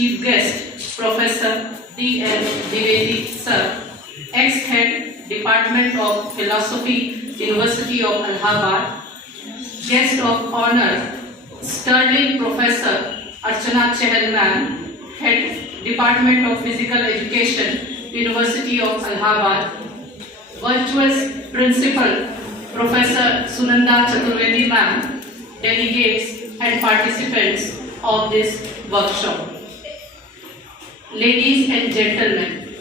Chief Guest Professor D.N. Dwivedi Sir, Ex-Head Department of Philosophy, University of Allahabad. Guest of Honor, Sterling Professor Archana Chahal Ma'am, Head Department of Physical Education, University of Allahabad. Virtuous Principal Professor Sunanda Chaturvedi Ma'am, delegates and participants of this workshop. Ladies and gentlemen,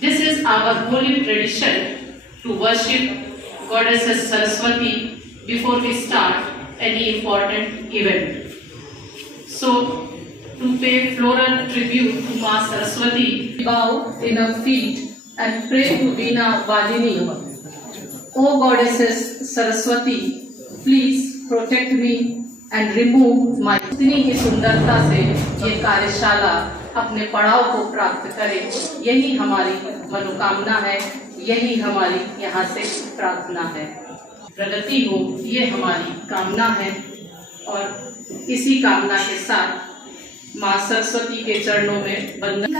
this is our holy tradition to worship Goddess Saraswati before we start any important event. So, to pay floral tribute to Ma Saraswati, bow in her feet and pray to Veena Vajini. O Goddesses Saraswati, please protect me and remove my इतनी ही सुंदरता से ये कार्यशाला अपने पड़ाव को प्राप्त करे, यही हमारी मनोकामना है, यही हमारी यहाँ से प्रार्थना है। प्रगति हो ये हमारी कामना है और इसी कामना के साथ माँ सरस्वती के चरणों में वंदन।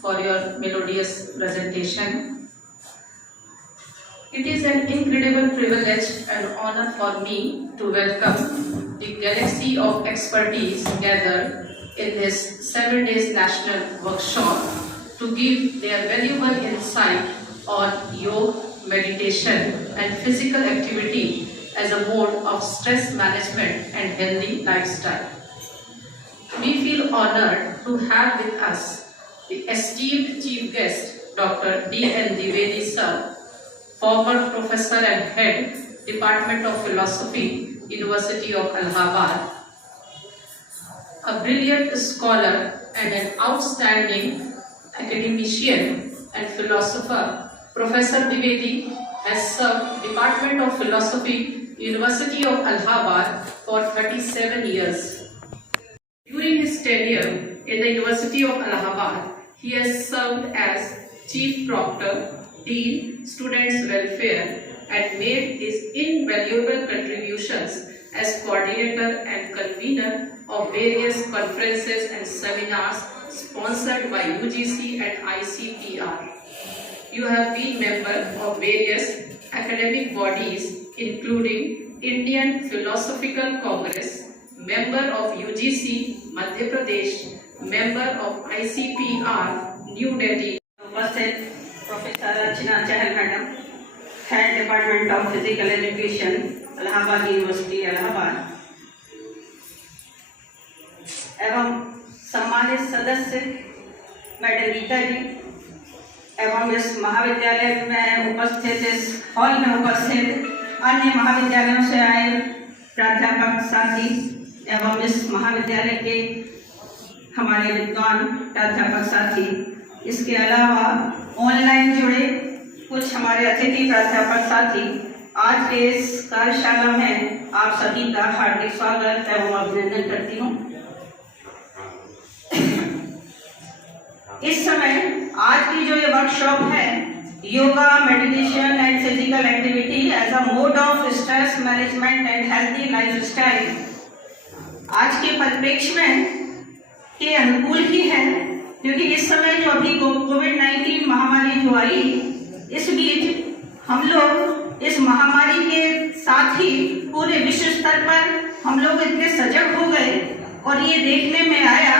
For your melodious presentation. It is an incredible privilege and honor for me to welcome the galaxy of expertise gathered in this 7 days national workshop to give their valuable insight on yoga, meditation and physical activity as a mode of stress management and healthy lifestyle. We feel honored to have with us the esteemed Chief Guest, Dr. D.N. Dwivedi Sir, former Professor and Head, Department of Philosophy, University of Allahabad, a brilliant scholar and an outstanding academician and philosopher. Professor Dwivedi has served Department of Philosophy, University of Allahabad for 37 years. During his tenure in the University of Allahabad, he has served as Chief Proctor, Dean, Students' Welfare and made his invaluable contributions as coordinator and convener of various conferences and seminars sponsored by UGC and ICPR. You have been member of various academic bodies including Indian Philosophical Congress, member of UGC Madhya Pradesh, member of ICPR New Delhi. उपस्थित professor Archana Chahal madam, head department of physical education, Allahabad university Allahabad, एवं सम्मानित सदस्य madam Gita जी, एवं इस महाविद्यालय में उपस्थित, इस हॉल में उपस्थित अन्य महाविद्यालयों से आए प्राध्यापक साथी एवं इस महाविद्यालय के हमारे विद्वान प्राध्यापक साथी, इसके अलावा ऑनलाइन जुड़े कुछ हमारे अतिथि प्राध्यापक साथी, आज के इस कार्यशाला में आप सभी का हार्दिक स्वागत एवं अभिनंदन करती हूँ। इस समय आज की जो ये वर्कशॉप है, yoga, meditation and physical activity as a mode of stress management and healthy lifestyle, आज के परिप्रेक्ष्य में के अनुकूल ही है, क्योंकि इस समय जो अभी कोविड-19 महामारी जो आई, इस बीच हम लोग इस महामारी के साथ ही पूरे विश्व स्तर पर हम लोग इतने सजग हो गए और ये देखने में आया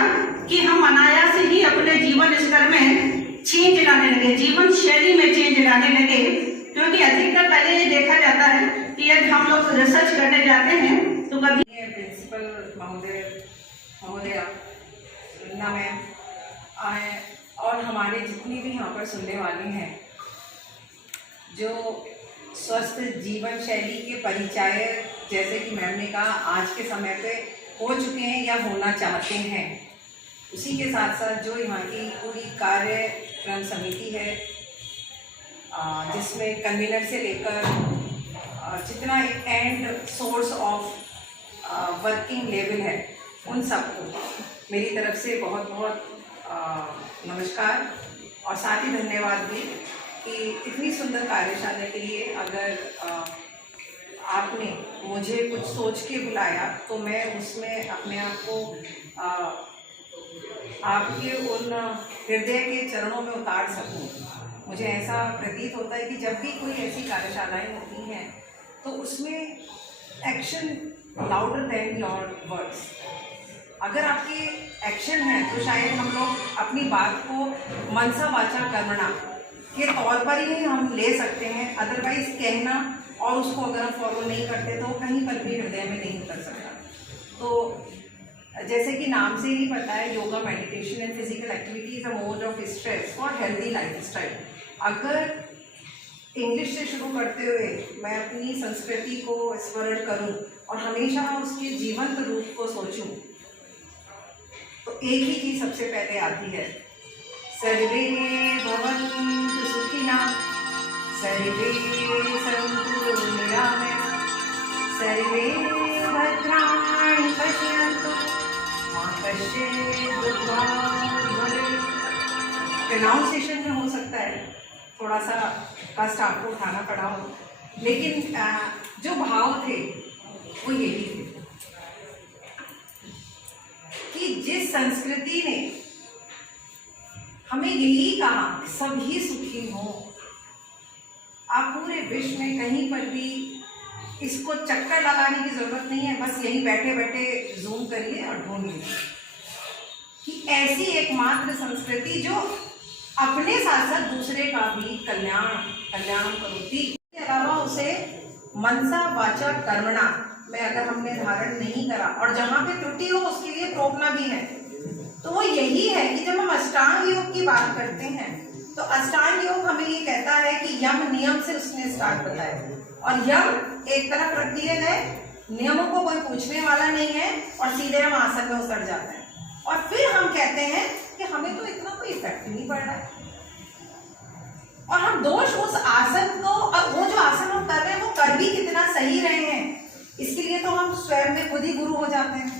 कि हम अनायास ही अपने जीवन स्तर में चेंज लाने लगे, जीवन शैली में चेंज लाने लगे। क्योंकि अधिकतर पहले ये देखा जाता है कि यदि हम लोग रिसर्च करने जाते हैं तो कभी प्रिंसिपल महोदया वृंदा मैम और हमारे जितनी भी यहाँ पर सुनने वाले हैं, जो स्वस्थ जीवन शैली के परिचायक, जैसे कि मैम ने कहा, आज के समय पे हो चुके हैं या होना चाहते हैं, उसी के साथ साथ जो यहाँ की पूरी कार्यक्रम समिति है, जिसमें कन्वीनर से लेकर जितना एक and source of working level है, उन सबको मेरी तरफ से बहुत बहुत नमस्कार और साथ ही धन्यवाद भी कि इतनी सुंदर कार्यशाला के लिए अगर आपने मुझे कुछ सोच के बुलाया तो मैं उसमें अपने आप को आपके उन हृदय के चरणों में उतार सकूं। मुझे ऐसा प्रतीत होता है कि जब भी कोई ऐसी कार्यशालाएं होती हैं तो उसमें action louder than your words. अगर आपके एक्शन है तो शायद हम लोग अपनी बात को मनसा वाचा कर्मणा के तौर पर ही हम ले सकते हैं, अदरवाइज कहना और उसको अगर हम फॉलो नहीं करते तो कहीं पर भी हृदय में नहीं उतर सकता। तो जैसे कि नाम से ही पता है, yoga, meditation and physical activity is a mode of stress for healthy lifestyle. अगर इंग्लिश से शुरू करते हुए मैं अपनी संस्कृति को स्मरण करूं और हमेशा उसके जीवंत रूप को सोचूं, तो एक ही चीज सबसे पहले आती है, सर्वे भवन्तु सुखिनः, सर्वे सन्तु निरामयाः, सर्वे भद्राणि पश्यन्तु मा कश्चित् दुःखभाग् भवेत्। प्रोनाउंसिएशन में हो सकता है थोड़ा सा कष्ट आपको उठाना पड़ा हो, लेकिन जो भाव थे वो यही थे कि जिस संस्कृति ने हमें यही कहा सभी सुखी हों, आप पूरे विश्व में कहीं पर भी इसको चक्कर लगाने की जरूरत नहीं है, बस यहीं बैठे बैठे जूम करिए और ढूंढ लीजिए कि ऐसी एकमात्र संस्कृति जो अपने साथ साथ दूसरे का भी कल्याण करोति। इसके अलावा उसे मनसा वाचा कर्मणा में अगर हमने धारण नहीं करा और जहाँ पे त्रुटि हो उसके लिए टोकना भी है, तो वो यही है कि जब हम अष्टांग योग की बात करते हैं तो अष्टांग योग हमें ये कहता है कि यम नियम से उसने स्टार्ट बताया, और यम एक तरफ रख दिए गए, नियमों को कोई पूछने वाला नहीं है और सीधे हम आसन में उतर जाते हैं। और फिर हम कहते हैं कि हमें तो इतना कोई इफेक्ट नहीं पड़ रहा है, और हम दोष उस आसन को और वो जो आसन हम कर रहे हैं वो कर भी कितना सही रहे हैं, इसके लिए तो हम स्वयं में खुद ही गुरु हो जाते हैं।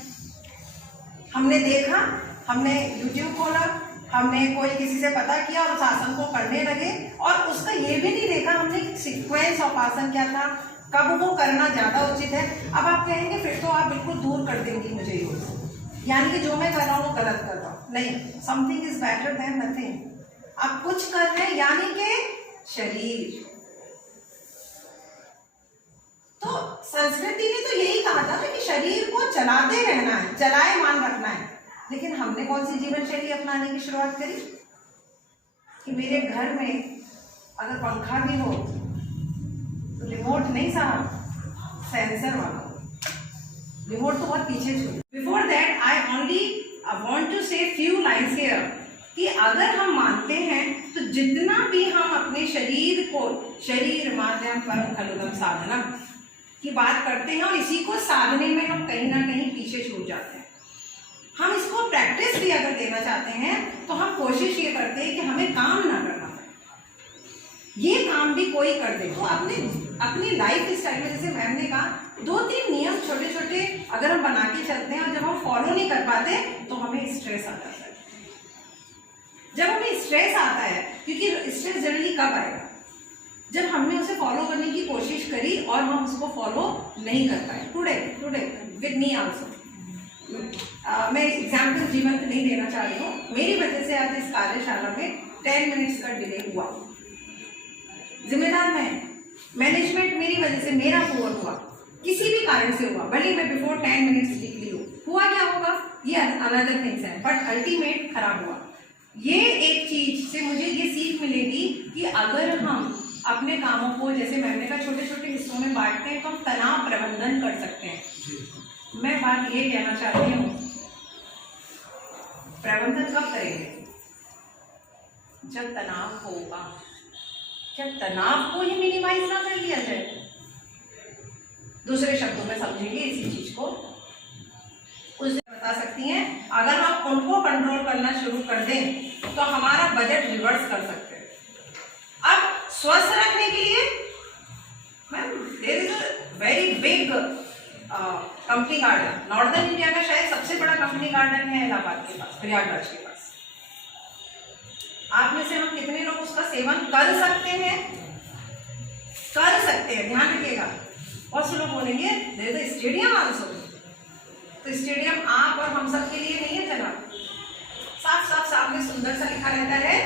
हमने देखा, हमने YouTube खोला, हमने कोई किसी से पता किया और उस आसन को करने लगे, और उसका ये भी नहीं देखा हमने सीक्वेंस ऑफ आसन क्या था, कब वो करना ज्यादा उचित है। अब आप कहेंगे फिर तो आप बिल्कुल दूर कर देंगी मुझे योग से, यानी कि जो मैं कर रहा हूँ वो गलत कर रहा हूँ। नहीं, something is better than nothing. आप कुछ कर रहे हैं यानी कि शरीर। तो संस्कृति ने तो यही कहा था कि शरीर को चलाते रहना है, चलायमान रखना है, लेकिन हमने कौन सी जीवन शैली अपनाने की शुरुआत करी कि मेरे घर में अगर पंखा भी हो तो रिमोट नहीं साहब, सेंसर वाला। रिमोट तो बहुत पीछे छोड़। Before that I only want to say few lines here कि अगर हम मानते हैं तो जितना भी हम अपने शरीर को शरीर माध्यम परम खलुदम साधना की बात करते हैं और इसी को साधने में हम कहीं ना कहीं पीछे छूट जाते हैं। हम इसको प्रैक्टिस भी अगर देना चाहते हैं तो हम कोशिश ये करते हैं कि हमें काम ना करना पड़े, ये काम भी कोई कर दे। तो अपनी लाइफ स्टाइल में जैसे मैम ने कहा 2-3 नियम छोटे छोटे अगर हम बना के चलते हैं और जब हम फॉलो नहीं कर पाते तो हमें स्ट्रेस आ जाता है। जब हमें स्ट्रेस आता है, क्योंकि स्ट्रेस जनरली कब आएगा? जब हमने उसे फॉलो करने की कोशिश करी और हम उसको फॉलो नहीं कर पाए। टुडे विद मी आल्सो, मैं एग्जाम्पल जीवन नहीं देना चाह रही हूँ, मेरी वजह से आज इस कार्यशाला में 10 मिनट्स का डिले हुआ। जिम्मेदार मैं, मैनेजमेंट मेरी वजह से मेरा पुअर हुआ, किसी भी कारण से हुआ, भले मैं बिफोर 10 मिनट्स निकली हूँ, हुआ क्या होगा ये अनदर थिंग्स है, बट अल्टीमेट खराब हुआ। ये एक चीज से मुझे ये सीख मिलेगी कि अगर हम अपने कामों को जैसे मैंने कहा छोटे छोटे हिस्सों में बांटते हैं तो हम तनाव प्रबंधन कर सकते हैं। मैं बात ये कहना चाहती हूँ, प्रबंधन कब करेंगे? जब तनाव होगा। क्या तनाव को ही मिनिमाइज ना कर लिया जाए? दूसरे शब्दों में समझेंगे इसी चीज को, उसे बता सकती हैं अगर हम उनको कंट्रोल करना शुरू कर दें तो हमारा बजट रिवर्स कर सकते हैं। अब स्वस्थ रखने के लिए ma'am there is a very big company garden, northern India का शायद सबसे बड़ा कंपनी गार्डन है इलाहाबाद के पास, प्रयागराज के पास। आप में से हम कितने लोग उसका सेवन कर सकते हैं? कर सकते हैं, ध्यान रखिएगा। बहुत से लोग बोलेंगे there is a stadium also, तो स्टेडियम आप और हम सब के लिए नहीं है जनाब। साफ साफ सामने सुंदर सा लिखा रहता है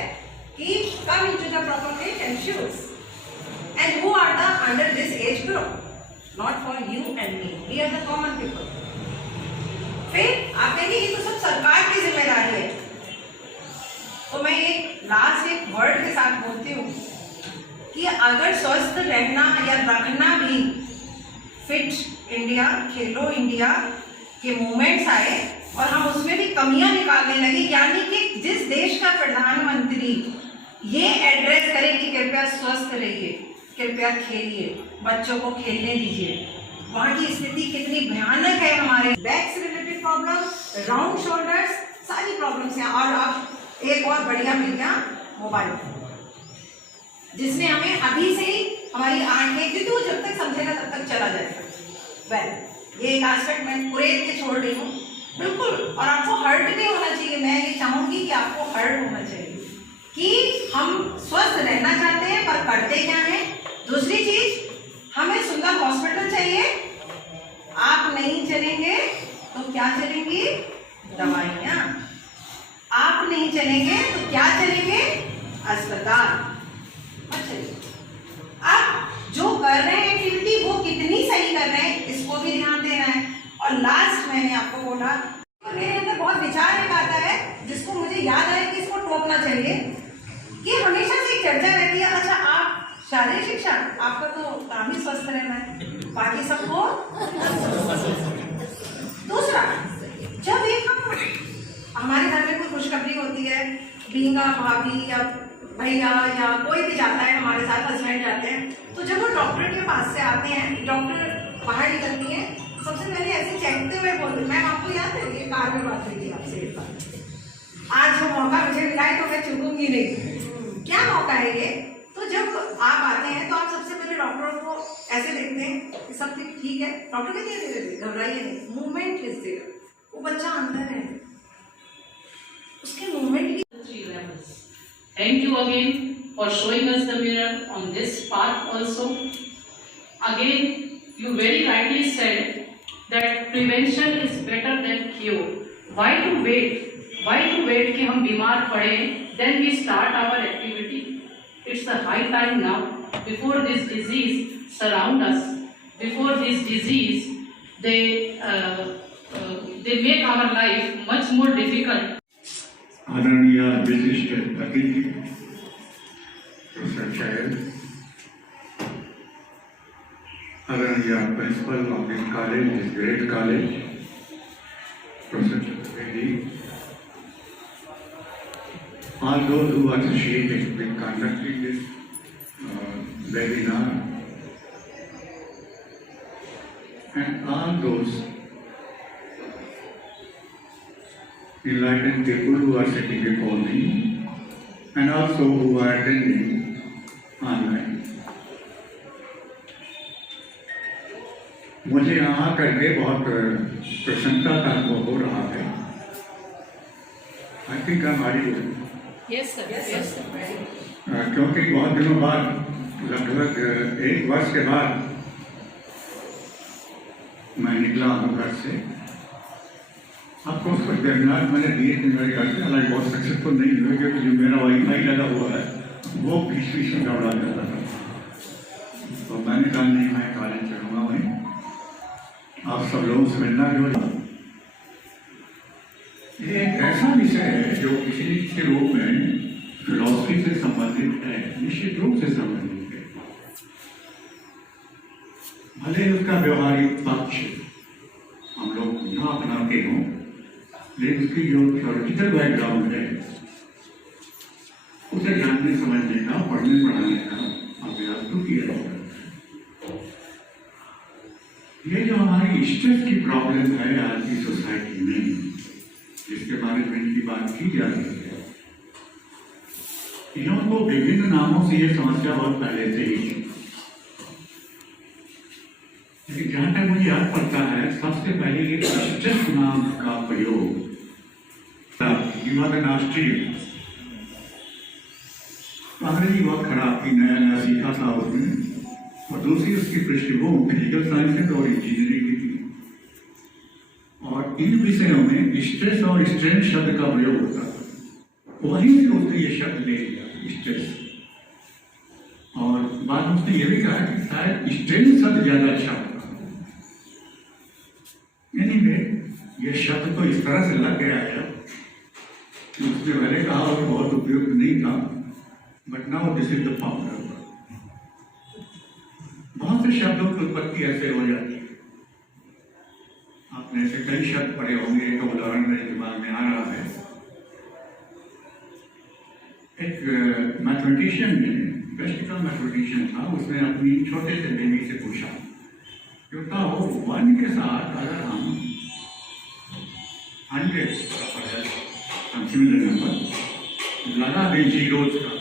कि come into the proper plate and shoes and who are the under this age group, not for you and me, we are the common people. फिर आप कहेंगे ये तो सब सरकार की जिम्मेदारी है, तो मैं एक लास्ट एक वर्ड के साथ बोलती हूँ कि अगर स्वस्थ रहना या रखना भी फिट इंडिया, खेलो इंडिया के मूवमेंट्स आए और हम उसमें भी कमियां निकालने लगे, यानी कि जिस देश का प्रधानमंत्री ये एड्रेस करे कि कृपया स्वस्थ रहिए, कृपया खेलिए, बच्चों को खेलने दीजिए, वहाँ की स्थिति कितनी भयानक है। हमारे बैक से रिलेटेड प्रॉब्लम, राउंड शोल्डर्स, सारी प्रॉब्लम्स हैं। और अब एक और बढ़िया मिल गया मोबाइल, जिसने हमें अभी से ही हमारी आंखें, क्योंकि वो जब तक समझेगा तब तक चला जाएगा। वेल ये एक एस्पेक्ट मैं कुरेद के छोड़ रही हूँ बिल्कुल, और आपको हर्ट भी होना चाहिए। मैं ये चाहूंगी कि आपको हर्ट होना चाहिए कि हम स्वस्थ रहना चाहते हैं पर करते क्या है। दूसरी चीज, हमें सुंदर हॉस्पिटल चाहिए, आप नहीं चलेंगे तो क्या चलेंगी? दवाइयाँ। आप नहीं चलेंगे तो क्या चलेंगे? अस्पताल। आप जो कर रहे हैं एक्टिविटी वो कितनी सही कर रहे हैं इसको भी ध्यान देना है। और लास्ट मैंने आपको बोला, मेरे अंदर बहुत विचार एक आता है जिसको मुझे याद आया कि इसको टोकना चाहिए, कि हमेशा से एक चर्चा रहती है, अच्छा आप शारीरिक शिक्षा, आपका तो काम ही स्वस्थ रहना है, बाकी सबको। दूसरा, जब एक हमारे घर में कोई खुशखबरी होती है, बींगा भाभी या भैया या कोई भी जाता है हमारे साथ, हस्बैंड जाते हैं, तो जब वो डॉक्टर के पास से आते हैं, डॉक्टर बाहर निकलती है, सबसे पहले ऐसे चेकते हुए बोलते, मैम आपको याद है ये कार में बात हुई थी आपसे एक बार, आज जो मौका मुझे मिला है तो मैं चूकूंगी नहीं। क्या मौका है ये? तो जब आप आते हैं तो आप सबसे पहले डॉक्टर को ऐसे देखते हैं कि सब ठीक है, डॉक्टर कहते हैं घबराइए नहीं, मूवमेंट इज देयर, वो बच्चा अंदर है, उसके मूवमेंट की। Thank you again for showing us the mirror on this path also. Again, you very rightly said that prevention is better than cure. Why to wait? Why to wait कि हम बीमार पड़े, then we start our activity? It's the high time now, before this disease surround us, before this disease they make our life much more difficult. आदरणीय विशिष्ट अतिथि professor शायर, आदरणीय principle of this college, this great college, professor Chaturvedi, all those who are associated with conducting this webinar, and all those enlightened people who are sitting before me, and also who are attending online. मुझे यहाँ करके बहुत प्रसन्नता का अनुभव हो रहा है। आई थिंक हमारी Yes, sir. Yes, sir. क्योंकि बहुत दिनों बाद, लगभग 1 वर्ष के बाद मैं निकला हूँ घर से। आपको कुछ वेबिनार मैंने दिए थे मेरे घर से, हालांकि बहुत सक्सेसफुल नहीं हुए क्योंकि जो मेरा वाईफाई लगा हुआ है वो बीच में गड़बड़ा जाता था। तो मैंने कहा नहीं, मैं कॉलेज चलूँगा वहीं, आप सब लोगों से मिलना भी हो। ये एक ऐसा विषय है जो किसी के रूप में फिलॉसफी से संबंधित है, निश्चित रूप से संबंधित है। भले उसका व्यवहारिक पक्ष हम लोग यहाँ अपनाते हों, लेकिन उसकी जो थ्योरेटिकल बैकग्राउंड है उसे जानने समझने का, पढ़ने पढ़ाने का अभ्यास तो किया जाता है। ये जो हमारी स्ट्रेस की प्रॉब्लम है आज की सोसाइटी में, जिसके बारे में इनकी बात की जा रही है, इन्हों को विभिन्न नामों से ये समस्या बहुत पहले से ही थी। लेकिन जहां तक मुझे याद पड़ता है, सबसे पहले ये स्ट्रेस नाम का प्रयोग अंग्रेजी बहुत खराब थी, नया नया सीखा था उसने, और दूसरी उसकी पृष्ठभूमि फिजिकल साइंसेज और इंजीनियरिंग की थी। और इन विषयों में स्ट्रेस और स्ट्रेन शब्द का प्रयोग होता था। वहीं से उसने ये शब्द ले लिया, स्ट्रेस। और बाद में उसने ये भी कहा कि शायद स्ट्रेन शब्द ज्यादा अच्छा होगा। एनीवे, ये शब्द तो इस तरह से लग गया है कि उसने पहले कहा और बहुत उपयुक्त नहीं था, but now this is the popular word. बहुत से शब्दों की उत्पत्ति ऐसे हो जाती है। आपने ऐसे कई शब्द पढ़े होंगे। एक उदाहरण मेरे दिमाग में आ रहा है। एक मैथमेटिशियन ने, प्रैक्टिकल मैथमेटिशियन था, उसने अपनी छोटे से बेबी से पूछा कि बताओ 1 के साथ अगर हम 100 सिमिलर नंबर लगा दें जीरोज का,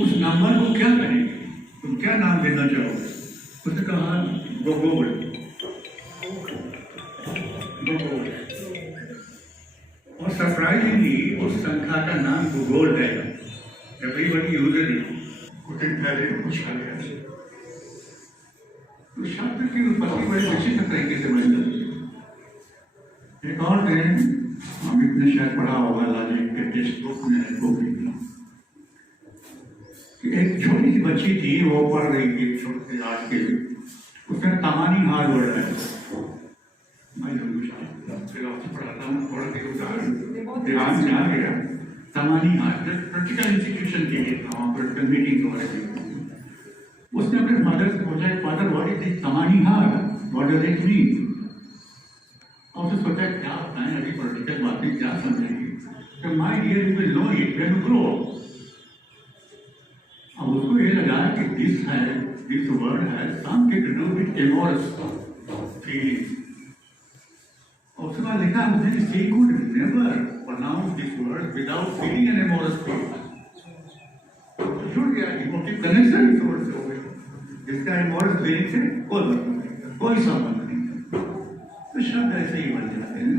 उस नंबर को क्या करेंगे, तुम क्या नाम देना चाहोगे? उसने कहा गोगोल। और सरप्राइजिंगली उस संख्या का नाम भूगोल है। Everybody uses it. कुछ दिन पहले पूछा गया तो शब्द की उत्पत्ति बड़े विचित्र तरीके से बन जाती है। एक और दिन अमित ने शायद पढ़ा होगा, लॉजिक के टेक्स्ट बुक में वो भी एक छोटी सी बच्ची थी, वो पढ़ रही थी छोटे से आज के लिए। उसने तमानी हार वर्ड है, मैं पढ़ाता हूँ, थोड़ा ध्यान में आ गया। तमानी हार प्रैक्टिकल इंस्टीट्यूशन के लिए वहाँ पर मीटिंग हो रही थी। उसने अपने मदर से पूछा, फादर व्हाट इज दिस तमानी हार, व्हाट डज इट मीन? और उसने सोचा क्या बताएं, अभी पॉलिटिकल बातें क्या समझेंगे। तो my dear you will know it when you grow up. अब उसको ये लगा कि this word has something to do with amorous feelings. और उसके बाद लिखा उसने कि she could never pronounce this word without feeling an amorous feeling। जुड़ गया, इमोटिव कनेक्शन इस वर्ड से हो गया, जिसका एमोरस फीलिंग से कोई संबंध नहीं। तो शब्द ऐसे ही बन जाते हैं।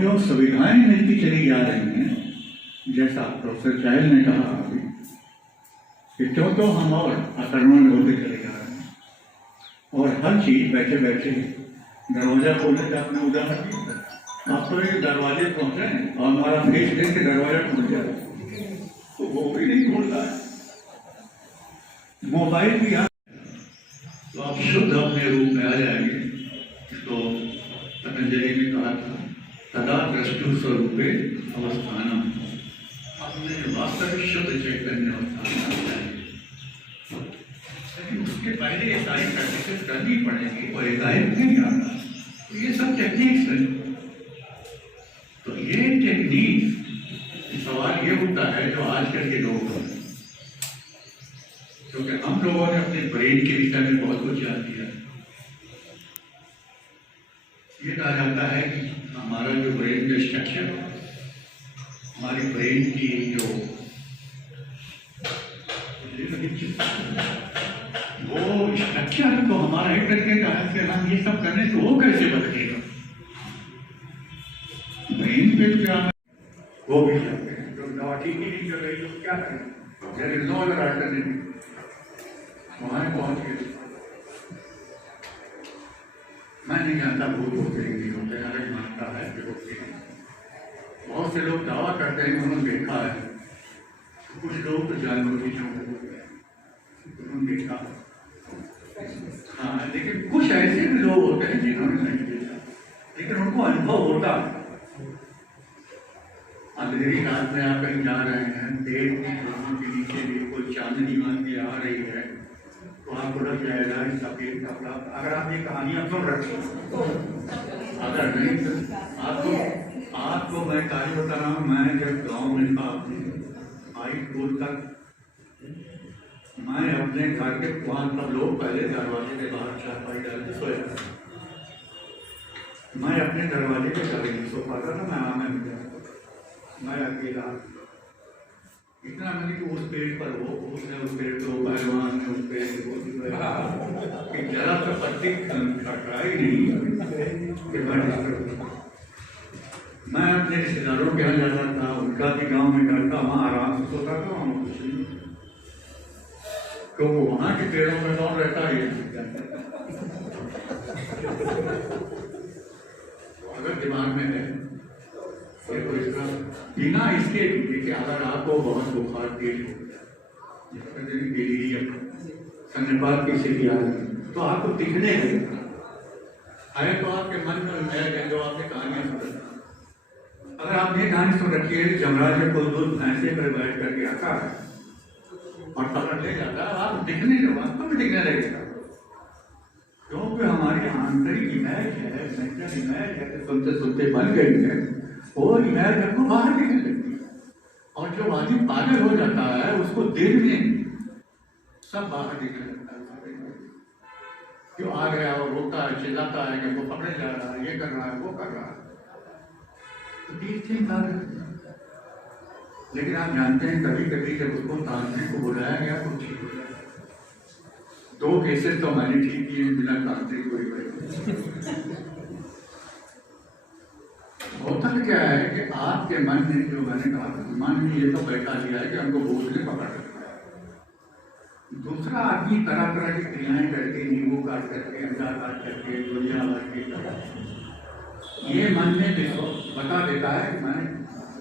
जो सुविधाएं मिलती चली जा रही हैं, जैसा प्रोफेसर चाइल ने कहा अभी, तो हम और आक्रमण होते चले जा रहे हैं। और हर चीज बैठे बैठे दरवाजा खोलने का आपने उदाहरण दिया। आप तो ये दरवाजे पहुंचे और हमारा फेस देख के दरवाजा खुल जाए, तो वो भी नहीं खोल रहा है। मोबाइल भी आ तो आप शुद्ध अपने रूप में आ जाएंगे। तो पतंजलि ने कहा था, तदा दृष्टु स्वरूपे अवस्थानम, अपने वास्तविक शुद्ध चैतन्य अवस्थान आ जाएंगे। उसके पहले ये सारी प्रैक्टिस करनी पड़ेगी, और एकाएक नहीं आता। तो ये सब टेक्निक्स हैं। तो ये टेक्निक सवाल ये होता है जो आजकल के लोग हैं, क्योंकि हम लोगों ने अपने ब्रेन के विषय में बहुत कुछ जान दिया। ये कहा जाता है कि हमारा जो ब्रेन का स्ट्रक्चर, हमारी ब्रेन की जो वो स्ट्रक्चर तो हमारा एक तरीके का है कि हम ये सब करने से वो कैसे बदलेगा, ब्रेन पे क्या वो भी जाते हैं। जो दवा ठीक ही नहीं कर रही तो क्या करें, there is no other alternative, वहां पहुंच गए। मैं नहीं जानता भूत होते हैं नहीं होते, अलग मानता है कि होते हैं। बहुत से लोग दावा करते हैं उन्होंने देखा है, कुछ लोग तो जानवर की जो उन्होंने देखा है। हाँ, लेकिन कुछ ऐसे भी लोग होते हैं जिन्होंने नहीं देखा, लेकिन उनको अनुभव होता है। अंधेरी रात में आप कहीं जा रहे हैं, पेड़ की डोरों के नीचे भी कोई चांदनी मान के आ रही है, तो आपको लग जाएगा इस सफेद कपड़ा। अगर आप ये कहानियां सुन रहे हैं, अगर नहीं तो आपको मैं कहानी बता रहा हूँ। मैं जब गाँव में था हाई स्कूल तक, मैं अपने घर के वहाँ सब लोग पहले दरवाजे के बाहर चारपाई डाल के सोया था। मैं अपने दरवाजे के कभी नहीं सो पाता था, मैं आंगन में जाता, मैं अकेला। इतना मैंने कि उस पेड़ पर वो, उसने उस पेड़ को, पहलवान ने उस पेड़ को कि जरा सा पत्ती खटराई नहीं कि मैं अपने रिश्तेदारों के यहाँ जाता था, उनका भी गाँव में घर था, वहाँ आराम से सोता था, वहाँ कुछ नहीं। तो वहाँ के पेड़ों में कौन रहता है? अगर दिमाग में है तो इसका बिना इसके देखिए, अगर आपको बहुत बुखार तेज हो गया, डिलीरियम सन्निपात की स्थिति आ गई, तो आपको दिखने लगेगा है, तो आपके मन में इमेज है जो आपने कहानियां सुन। अगर आप ये कहानी सुन रखिए, जमराज में कोई दूध भैंसे पर बैठ करके आता है और पकड़ ले जाता है, आप दिखने वास्तव में दिखने लगेगा, क्योंकि हमारी आंतरिक इमेज है, मेंटल इमेज है, सुनते सुनते बन गई है, वो इमेज हमको बाहर दिखने लगती है। और जो आदमी पागल हो जाता है उसको दिन में सब बाहर दिखने लगता है, क्यों आ गया और रोता है, चिल्लाता है कि वो पकड़े जा रहा है, ये कर रहा है, वो कर रहा है, तो ठीक ठीक बात है। लेकिन आप जानते हैं कभी कभी जब उसको तांत्रिक को बुलाया गया तो ठीक हो गया। 2 केसेस तो मैंने ठीक किए बिना तांत्रिक को ही। होता क्या है कि आपके मन ने, जो मैंने कहा मन में ये तो बैठा दिया है कि हमको भूत ने पकड़ रखा है। दूसरा आदमी तरह तरह की क्रियाएं करके, नींबू काट करके, अंडा काट करके, दुनिया भर के ये मन में बता देता है कि मैंने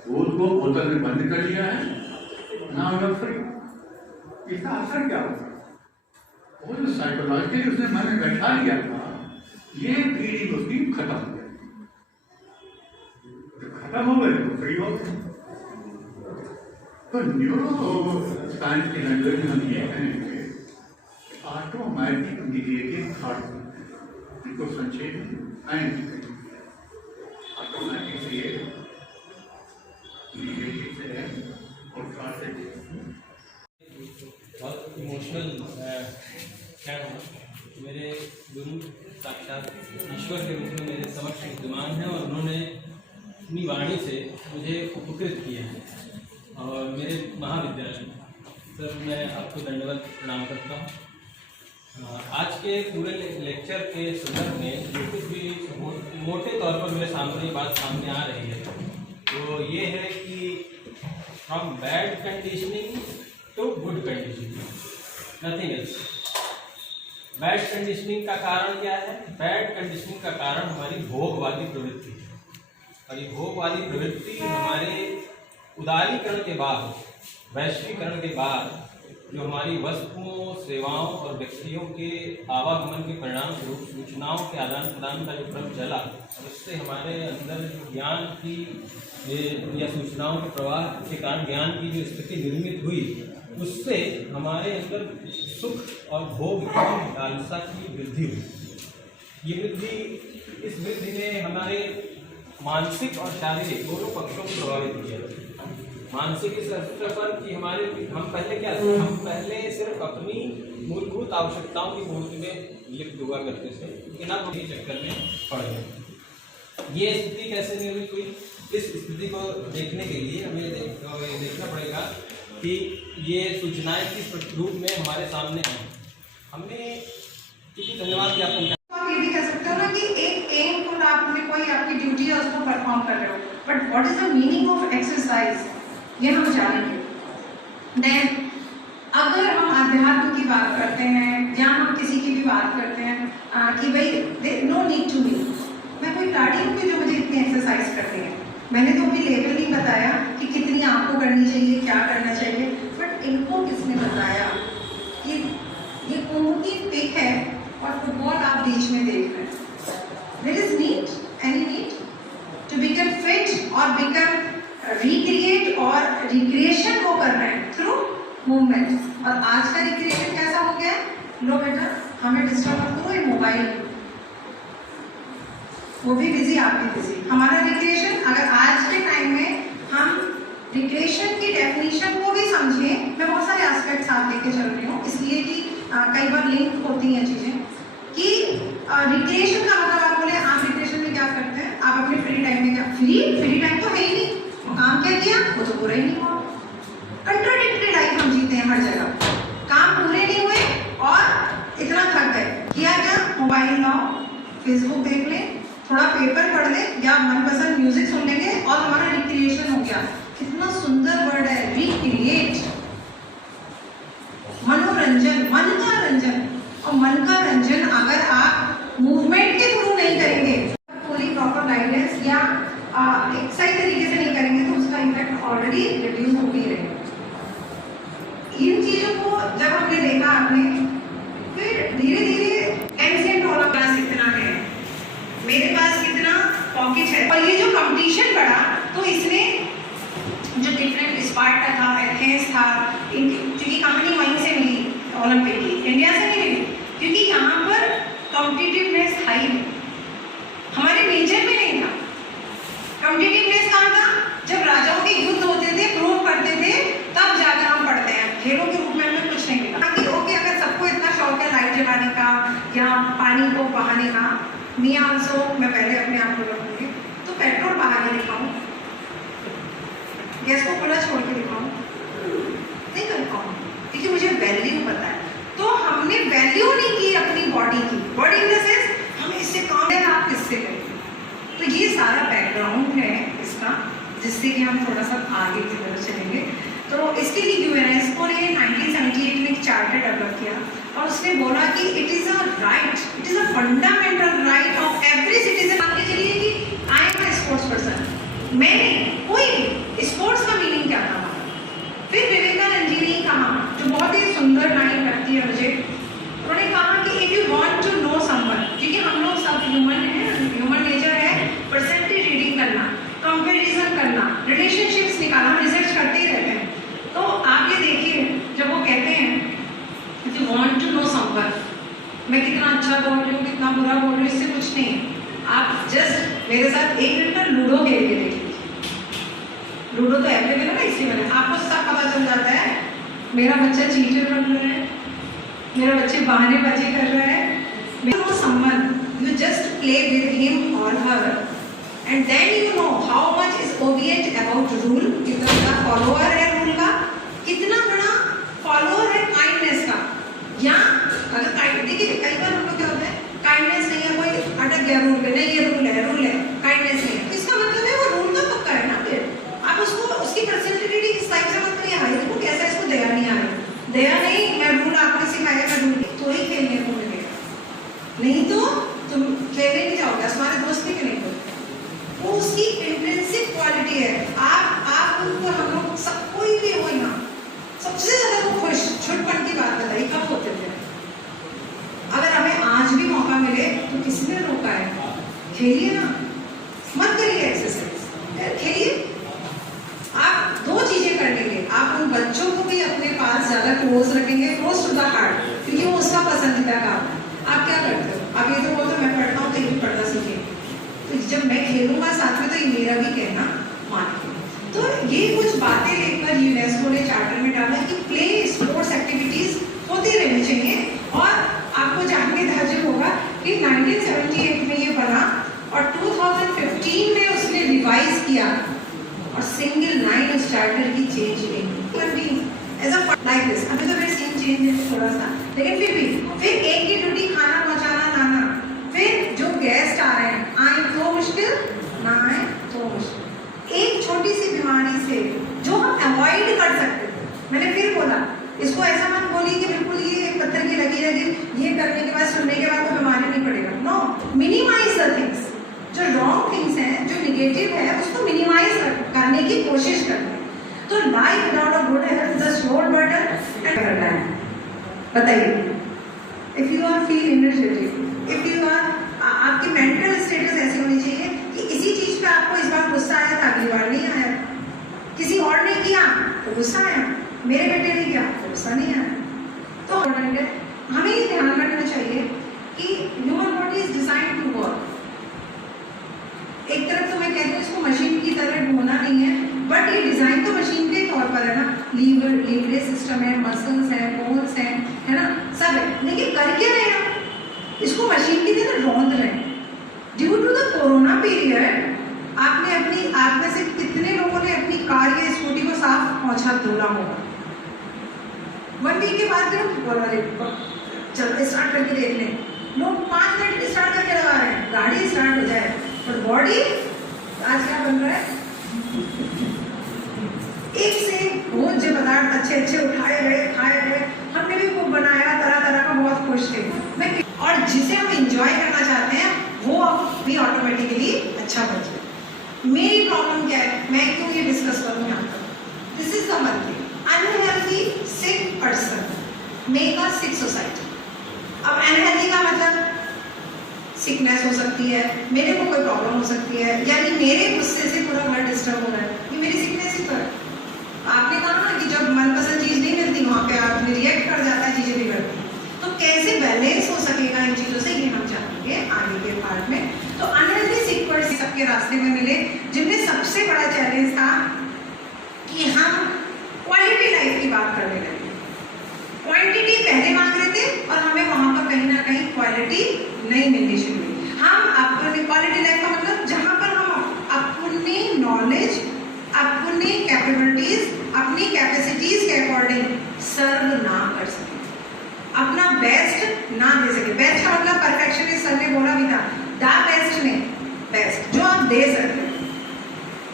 भूत को बोतल में बंद कर लिया है, ना यू आर फ्री। इसका असर क्या होगा? वो जो साइकोलॉजिकली उसने मन में बैठा लिया था, ये फीलिंग उसकी खत्म हो गई। खत्म हो गए तो फ्री हो गए। तो न्यूरो साइंस की लैंग्वेज में हम ये कहेंगे ऑटोमेटिक निगेटिव थॉट, इनको संक्षेप में ऑटोमेटिक से निगेटिव से है और थॉट से बहुत इमोशनल क्षण है। मेरे गुरु साक्षात ईश्वर के रूप में मेरे समक्ष विद्यमान हैं और उन्होंने अपनी वाणी से मुझे उपकृत किया है और मेरे महाविद्यालय में। सर मैं आपको दंडवत प्रणाम करता हूँ। आज के पूरे लेक्चर के संदर्भ में जो कुछ भी मोटे तौर पर मेरे सामने बात सामने आ रही है तो ये है कि from bad conditioning to good conditioning, nothing else. Bad conditioning का कारण क्या है? बैड कंडीशनिंग का कारण हमारी भोगवादी प्रवृत्ति है और ये भोगवादी प्रवृत्ति हमारे उदारीकरण के बाद, वैश्वीकरण के बाद जो हमारी वस्तुओं, सेवाओं और व्यक्तियों के आवागमन के परिणाम स्वरूप सूचनाओं के आदान प्रदान का जो क्रम चला और उससे हमारे अंदर जो ज्ञान की या सूचनाओं के प्रवाह के कारण ज्ञान की जो स्थिति निर्मित हुई, उससे हमारे अंदर सुख और भोग की लालसा की वृद्धि हुई। ये वृद्धि, इस वृद्धि ने हमारे मानसिक और शारीरिक दोनों पक्षों को प्रभावित किया। मानसिक स्तर पर कि हम पहले क्या थे, हम पहले सिर्फ अपनी मूलभूत आवश्यकताओं की पूर्ति में लिप्त हुआ करते थे, लेकिन अब इसी चक्कर में पड़ गए। ये स्थिति कैसे निर्मित हुई? इस स्थिति को देखने के लिए हमें देखना पड़ेगा कि ये सूचनाएं किस रूप में हमारे सामने हैं। हमने क्योंकि धन्यवाद ज्ञापन आप ये भी कह सकते हो ना कि एक एम को आपने कोई आपकी ड्यूटी है उसको परफॉर्म कर रहे हो, but what is the meaning of exercise, ये हम जानेंगे। देन अगर हम अध्यात्म की बात करते हैं या हम किसी की भी बात करते हैं कि भाई नो नीड टू मी, मैं कोई गाड़ी हूँ कि जो मुझे इतनी एक्सरसाइज करनी है। मैंने तो अभी लेवल नहीं बताया कि कितनी आपको करनी चाहिए, क्या करना चाहिए, बट इनको किसने बताया कि ये कुंभ की पिक है और फुटबॉल आप बीच में देख रहे हैं। There is need, any need to become fit और बिकम रिक्रिएट और रिक्रिएशन को कर रहे हैं थ्रू मूवमेंट। और आज का रिक्रिएशन कैसा हो गया है? लो बेटा हमें डिस्टर्ब मत करो, ये मोबाइल, वो भी बिजी आप भी बिजी। हमारा रिक्रिएशन, अगर आज के टाइम में हम रिक्रिएशन की डेफिनेशन को भी समझें, मैं बहुत सारे एस्पेक्ट्स आप लेके चल रही हूँ इसलिए कि कई बार लिंक होती हैं चीज़ें कि रिक्रिएशन का मतलब आप बोले आप रिक्रिएशन में क्या करते हैं, आप अपने फ्री टाइम में क्या, फ्री टाइम तो है ही नहीं, काम क्या किया वो तो पूरा ही नहीं हुआ। कंट्राडिक्टरी लाइफ हम जीते हैं हर जगह, काम पूरे नहीं हुए और इतना थक गए, किया क्या, मोबाइल लाओ, फेसबुक देख लें, थोड़ा पेपर पढ़ लें या मनपसंद म्यूजिक सुन लेंगे और हमारा रिक्रिएशन हो गया। कितना सुंदर वर्ड है रिक्रिएट, मनोरंजन, मन का रंजन। और मन का रंजन अगर आप मूवमेंट के थ्रू नहीं करेंगे, पूरी प्रॉपर गाइडेंस या एक सही तरीके से नहीं करेंगे तो उसका इम्पैक्ट ऑलरेडी रिड्यूस हो ही रहेगा। इन चीजों को जब हमने देखा आपने, फिर धीरे धीरे एंशिएंट वाला क्लास इतना है, मेरे पास कितना पॉकेट है, और ये जो कंपटीशन बढ़ा तो इसमें जो डिफरेंट स्पार्टा था, एथेंस था, क्योंकि कहानी वहीं से मिली ओलंपिक की, इंडिया से नहीं मिली, क्योंकि यहाँ पर कॉम्पिटिटिवनेस था ही हमारे नेचर में नहीं था। कॉम्पिटिटिवनेस कहाँ था? जब राजाओं के युद्ध होते थे, प्रूव करते थे, तब जाकर हम पढ़ते हैं। खेलों के रूप में हमें कुछ नहीं मिला। कि ओके अगर सबको इतना शौक है लाइट जलाने का या पानी को बहाने का, मियाँ आंसो मैं पहले अपने आप को रखूँगी, तो पेट्रोल बहा के दिखाऊँ, गैस को खुला छोड़ के दिखाऊँ, नहीं कर पाऊँ, क्योंकि मुझे वैल्यू पता है। तो हमने वैल्यू नहीं की अपनी बॉडी की, बॉडी इन द सेंस हम इससे काम है, आप किससे करेंगे। तो ये सारा बैकग्राउंड है इसका, जिससे कि हम थोड़ा सा आगे की तरफ चलेंगे। तो इसके लिए यूनेस्को ने 1978 में एक चार्टर डेवलप किया और उसने बोला कि it is a right, it is a fundamental right of every citizen. मान के चलिए कि I am a sports person, मैंने कोई स्पोर्ट्स का मीनिंग क्या था। फिर विवेकानंद जी ने कहा, जो बहुत ही सुंदर लाइन लगती है मुझे, उन्होंने कहा कि if you want to know someone, क्योंकि हम लोग सब ह्यूमन हैं, ह्यूमन नेचर है परसेंटेज रीडिंग करना, कंपैरिजन करना, रिलेशनशिप्स निकालना, हम रिसर्च करते ही रहते हैं। तो आप ये देखिए जब वो कहते हैं if you want to know someone, मैं कितना अच्छा बोल रही हूँ, कितना बुरा बोल रही हूँ, इससे कुछ नहीं है। आप जस्ट मेरे साथ 1 मिनट में लूडो खेल के देख लीजिए, लूडो तो अवेलेबल है ना, इसलिए मैंने आपको सब पता चल जाता है मेरा बच्चा चीटर बन रहा है, मेरा बच्चे बहानेबाजी कर रहा है। No someone, you just play with him और her and then you know how much is obedient about rule, कितना बड़ा फॉलोअर है रूल का, कितना बड़ा फॉलोअर है काइंडनेस का। या अगर काइंड, देखिए कई बार हम लोग क्या होता है, काइंडनेस नहीं है, कोई अटक गया रूल पे, नहीं ये रूल है, काइंडनेस नहीं है, इसका मतलब है वो रूल का पक्का है ना। फिर आप उसको उसकी पर्सनैलिटी इस टाइप से मत करिए, हाय देखो कैसा इसको दया नहीं आ रही, दया नहीं, मैं रूल आपने सिखाया था, रूल तो ही खेलने को मिलेगा, नहीं तो तुम खेलने नहीं जाओगे, हमारे दोस्ती के नहीं होते। वो उसकी इंट्रिंसिक क्वालिटी है। आप उनको, हम लोग सब कोई भी हो ना, सबसे ज्यादा वो खुश, छुटपन की बात बताइए कब होते थे। अगर हमें आज भी मौका मिले तो किसने रोका है, खेलिए ना, मत करिए एक्सरसाइज, खेलिए। आप 2 चीजें कर लेंगे, आप उन बच्चों को भी अपने पास ज्यादा क्लोज रखेंगे, क्लोज टू द हार्ट, क्योंकि वो उसका पसंदीदा काम है। आप क्या करते हो, आप ये तो बोलते मैं पढ़ता हूँ तो ये भी पढ़ना सीखें, तो जब मैं खेलूंगा साथ में तो ये मेरा भी कहना मानेंगे। तो ये कुछ बातें लेकर यूनेस्को ने चार्टर में डाला कि प्ले स्पोर्ट्स एक्टिविटीज होती रहनी चाहिए। और आपको जान के ताज्जुब होगा कि 1978 में ये बना और 2015 में उसने रिवाइज किया और सिंगल लाइन उस चार्टर की चेंज नहीं एज अ लाइक दिस। अभी तो मेरे सीन चेंज है थोड़ा सा, लेकिन फिर एक की ड्यूटी खाना पहुंचाना लाना, फिर जो गेस्ट आ रहे हैं आए तो मुश्किल ना आए तो मुश्किल। एक छोटी सी बीमारी से जो हम अवॉइड कर सकते थे, मैंने फिर बोला इसको ऐसा मत बोलिए कि बिल्कुल ये पत्थर की लकीर है कि ये करने के बाद सुनने के बाद कोई बीमारी नहीं पड़ेगा। नो, मिनिमाइज द थिंग्स, जो रॉन्ग थिंग्स हैं, जो निगेटिव है, उसको मिनिमाइज करने की कोशिश करते हैं। तो life without a good health is a slowed burden and करना है। बताइए, if you are feel energetic, if you are, आपकी मेंटल स्टेटस ऐसी होनी चाहिए कि इसी चीज पे आपको इस बार गुस्सा आया था, अगली बार नहीं आया। किसी और ने किया तो गुस्सा आया, मेरे बेटे ने किया तो गुस्सा नहीं आया। तो हमें ये ध्यान रखना चाहिए कि human body is design to work. एक तरफ तो मैं कहती हूँ इसको मशीन की तरह ढोना नहीं है, बट ये डिजाइन तो मशीन के तौर पर है ना, लीवरेज सिस्टम है, मसल्स है, बोन्स है ना, सब है, लेकिन कर क्या रहे हैं? इसको मशीन की तरह रौंद रहे हैं। Due to the corona period आपने अपनी, आप में से कितने लोगों ने अपनी कार या स्कूटी को साफ पोंछा धोना होगा? 1 वीक के बाद चलो स्टार्ट करके देख लें। लोग 5 मिनट में स्टार्ट करके लगा रहे हैं, गाड़ी स्टार्ट हो जाए, पर बॉडी आज क्या बन रहा है? एक से भोज्य पदार्थ अच्छे अच्छे उठाए गए, खाए गए, हमने भी खूब बनाया, तरह तरह का, बहुत खुश थे। मैं और जिसे हम एंजॉय करना चाहते हैं वो भी ऑटोमेटिकली अच्छा बन जाए। मेरी प्रॉब्लम क्या है, मैं क्यों ये डिस्कस करूँ यहाँ पर? This is the one thing, unhealthy sick person make a sick society. अब अनहेल्दी का मतलब सिकनेस हो सकती है, मेरे को कोई प्रॉब्लम हो सकती है, यानी मेरे गुस्से से पूरा घर डिस्टर्ब हो रहा है, ये मेरी सिकनेस ही तो है। आपने कहा ना कि जब मनपसंद चीज नहीं मिलती वहां पे आदमी रिएक्ट कर जाता है, चीजें बिगड़ती हैं। तो कैसे बैलेंस हो सकेगा इन चीजों से, ये हम जानेंगे आगे के पार्ट में। तो अनहेल्दी सिक पर्सन सबके रास्ते में मिले, जिनमें सबसे बड़ा चैलेंज था कि हम क्वालिटी लाइफ की बात करने लगे। क्वांटिटी पहले मांग रहे थे और हमें वहां पर कहीं ना कहीं क्वालिटी नहीं मिलनी शुरू हुई। हम अपनी क्वालिटी लाइफ का मतलब जहां पर हम अपनी नॉलेज, अपनी कैपेबिलिटीज, अपनी कैपेसिटीज के अकॉर्डिंग सर्व ना कर सके, अपना बेस्ट ना दे सके। बेस्ट का मतलब परफेक्शन, सर ने बोला भी था, द बेस्ट नहीं, बेस्ट जो आप दे सकते।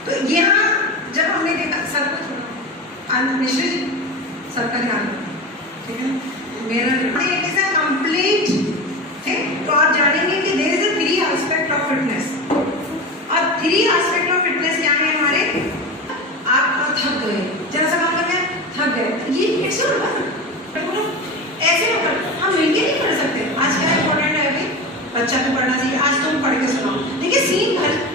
तो यहाँ जब हमने देखा, सर को छोड़ा, मिश्र जी सर का ध्यान, ठीक है, मेरा कंप्लीट है। तो आप जानेंगे कि there is a 3 aspect of fitness, और 3 एस्पेक्ट ऑफ फिटनेस क्या है हमारे? आप थक गए, जरा सा काम करके थक गए, ये इट्स योर वर्क, ऐसे होकर हम मिलके नहीं कर सकते। आज क्या इम्पोर्टेंट है, अभी बच्चा को पढ़ना चाहिए, आज तुम पढ़ के सुनाओ। देखिए सीन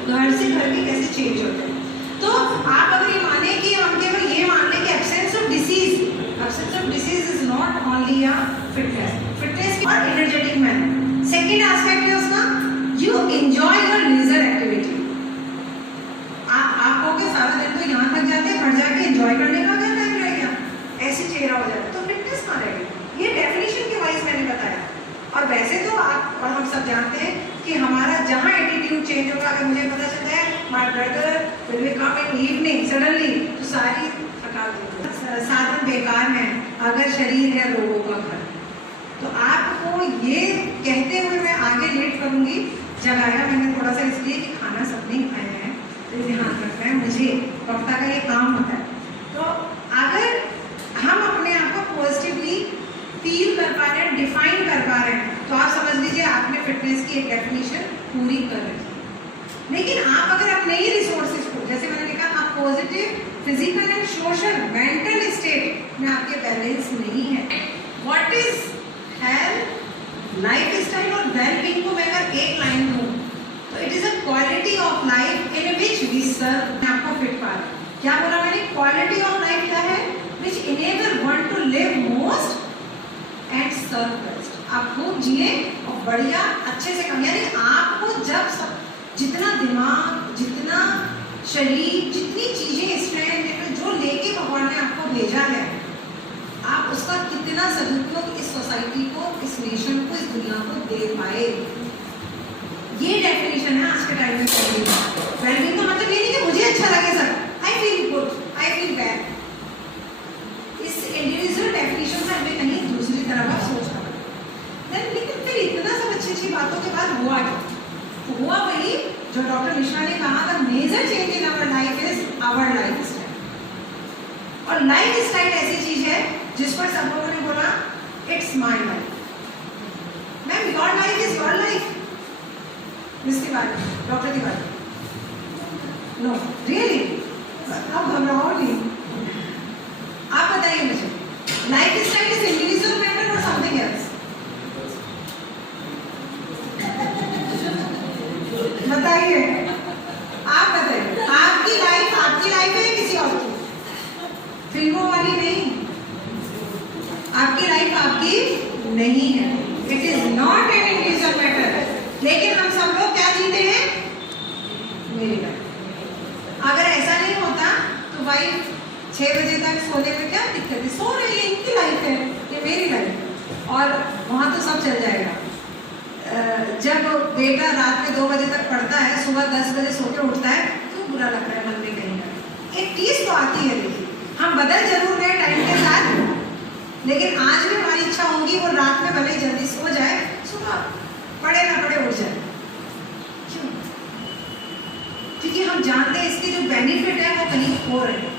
घर से घर के कैसे चेंज होते हैं। तो आप अगर ये माने कि हम केवल ये मान लें कि absence of disease is not only a fitness और एनर्जेटिक मैन। सेकेंड एस्पेक्ट है उसका, you enjoy your leisure activity. आप कहोगे सारा दिन तो यहाँ तक जाते हैं, घर जाके एंजॉय करने का क्या टाइम रह गया, ऐसे चेहरा हो जाता है, तो फिटनेस कहाँ रह गई? ये डेफिनेशन के वाइज मैंने बताया। और वैसे तो आप और हम सब जानते हैं कि हमारा जहाँ एटीट्यूड चेंज होगा, अगर मुझे पता चलता है my brother will come in evening suddenly, तो सारी थकान, साधन बेकार है, अगर शरीर है रोगों का घर। तो आपको ये कहते हुए मैं आगे लेट करूंगी, जगाया मैंने थोड़ा सा इसलिए कि खाना सब नहीं खाया है, तो ध्यान रखना है, मुझे वक्ता का ये काम होता है। तो अगर हम अपने आप को पॉजिटिवली फील कर पा रहे हैं, डिफाइन कर पा रहे हैं, तो आप समझ लीजिए आपने फिटनेस की एक डेफिनेशन पूरी कर रखी है। लेकिन आप अगर अपने ही रिसोर्सेज को, जैसे मैंने लिखा, आप positive physical and social mental state में आपके बैलेंस नहीं है। What is health, life style और वेल बीइंग को मैं अगर एक लाइन दूं, तो it is a quality of life in which we serve. आपको फिट पा रहा, क्या बोला मैंने? क्वालिटी ऑफ लाइफ क्या है? Which enable one to live most and serve best. आप खूब जिए और बढ़िया अच्छे से कम, यानी आपको जब सब, जितना दिमाग, जितना शरीर, जितनी चीजें स्ट्रेंथ के टाइम में वेलबींग का मतलब ये नहीं कि मुझे अच्छा लगे sir, I feel good, I feel bad. इस इंडिविजुअल डेफिनेशन से हमें कहीं दूसरी तरफ का सोचना पड़ता है। लेकिन फिर इतना सब अच्छी अच्छी बातों के बाद हुआ क्या? तो हुआ वही जो डॉक्टर मिश्रा ने कहा था, major change in our life is our life style. और लाइफ स्टाइल ऐसी चीज है जिस पर सब लोगों ने बोला it's my life. Ma'am your life is your life. Miss Tiwari, doctor Tiwari, no really, अब घबराओ नहीं, आप बताइए मुझे, life style is individual matter और समथिंग एल्स? बताइए, आप बताइए, आपकी लाइफ है किसी और की? फिल्मों वाली नहीं, आपकी लाइफ आपकी नहीं है। It is not an individual matter. लेकिन हम सब लोग क्या जीते हैं? मेरी लाइफ। अगर ऐसा नहीं होता तो भाई 6 बजे तक सोने में क्या दिक्कत है? सो रही है, इनकी लाइफ है, ये मेरी लाइफ है। और वहाँ तो सब चल जाएगा। जब बेटा रात में 2 बजे तक पढ़ता है, सुबह 10 बजे सो के उठता है, तो बुरा लगता है मन में कहीं ना। एक चीज तो आती है, देखिए हम बदल जरूर गए टाइम के साथ, लेकिन आज भी हमारी इच्छा होगी वो रात में भले जल्दी सो जाए, सुबह पढ़े ना पढ़े उठ जाए। क्यों? क्योंकि हम जानते हैं इसके जो बेनिफिट है वो कहीं हो रहे हैं।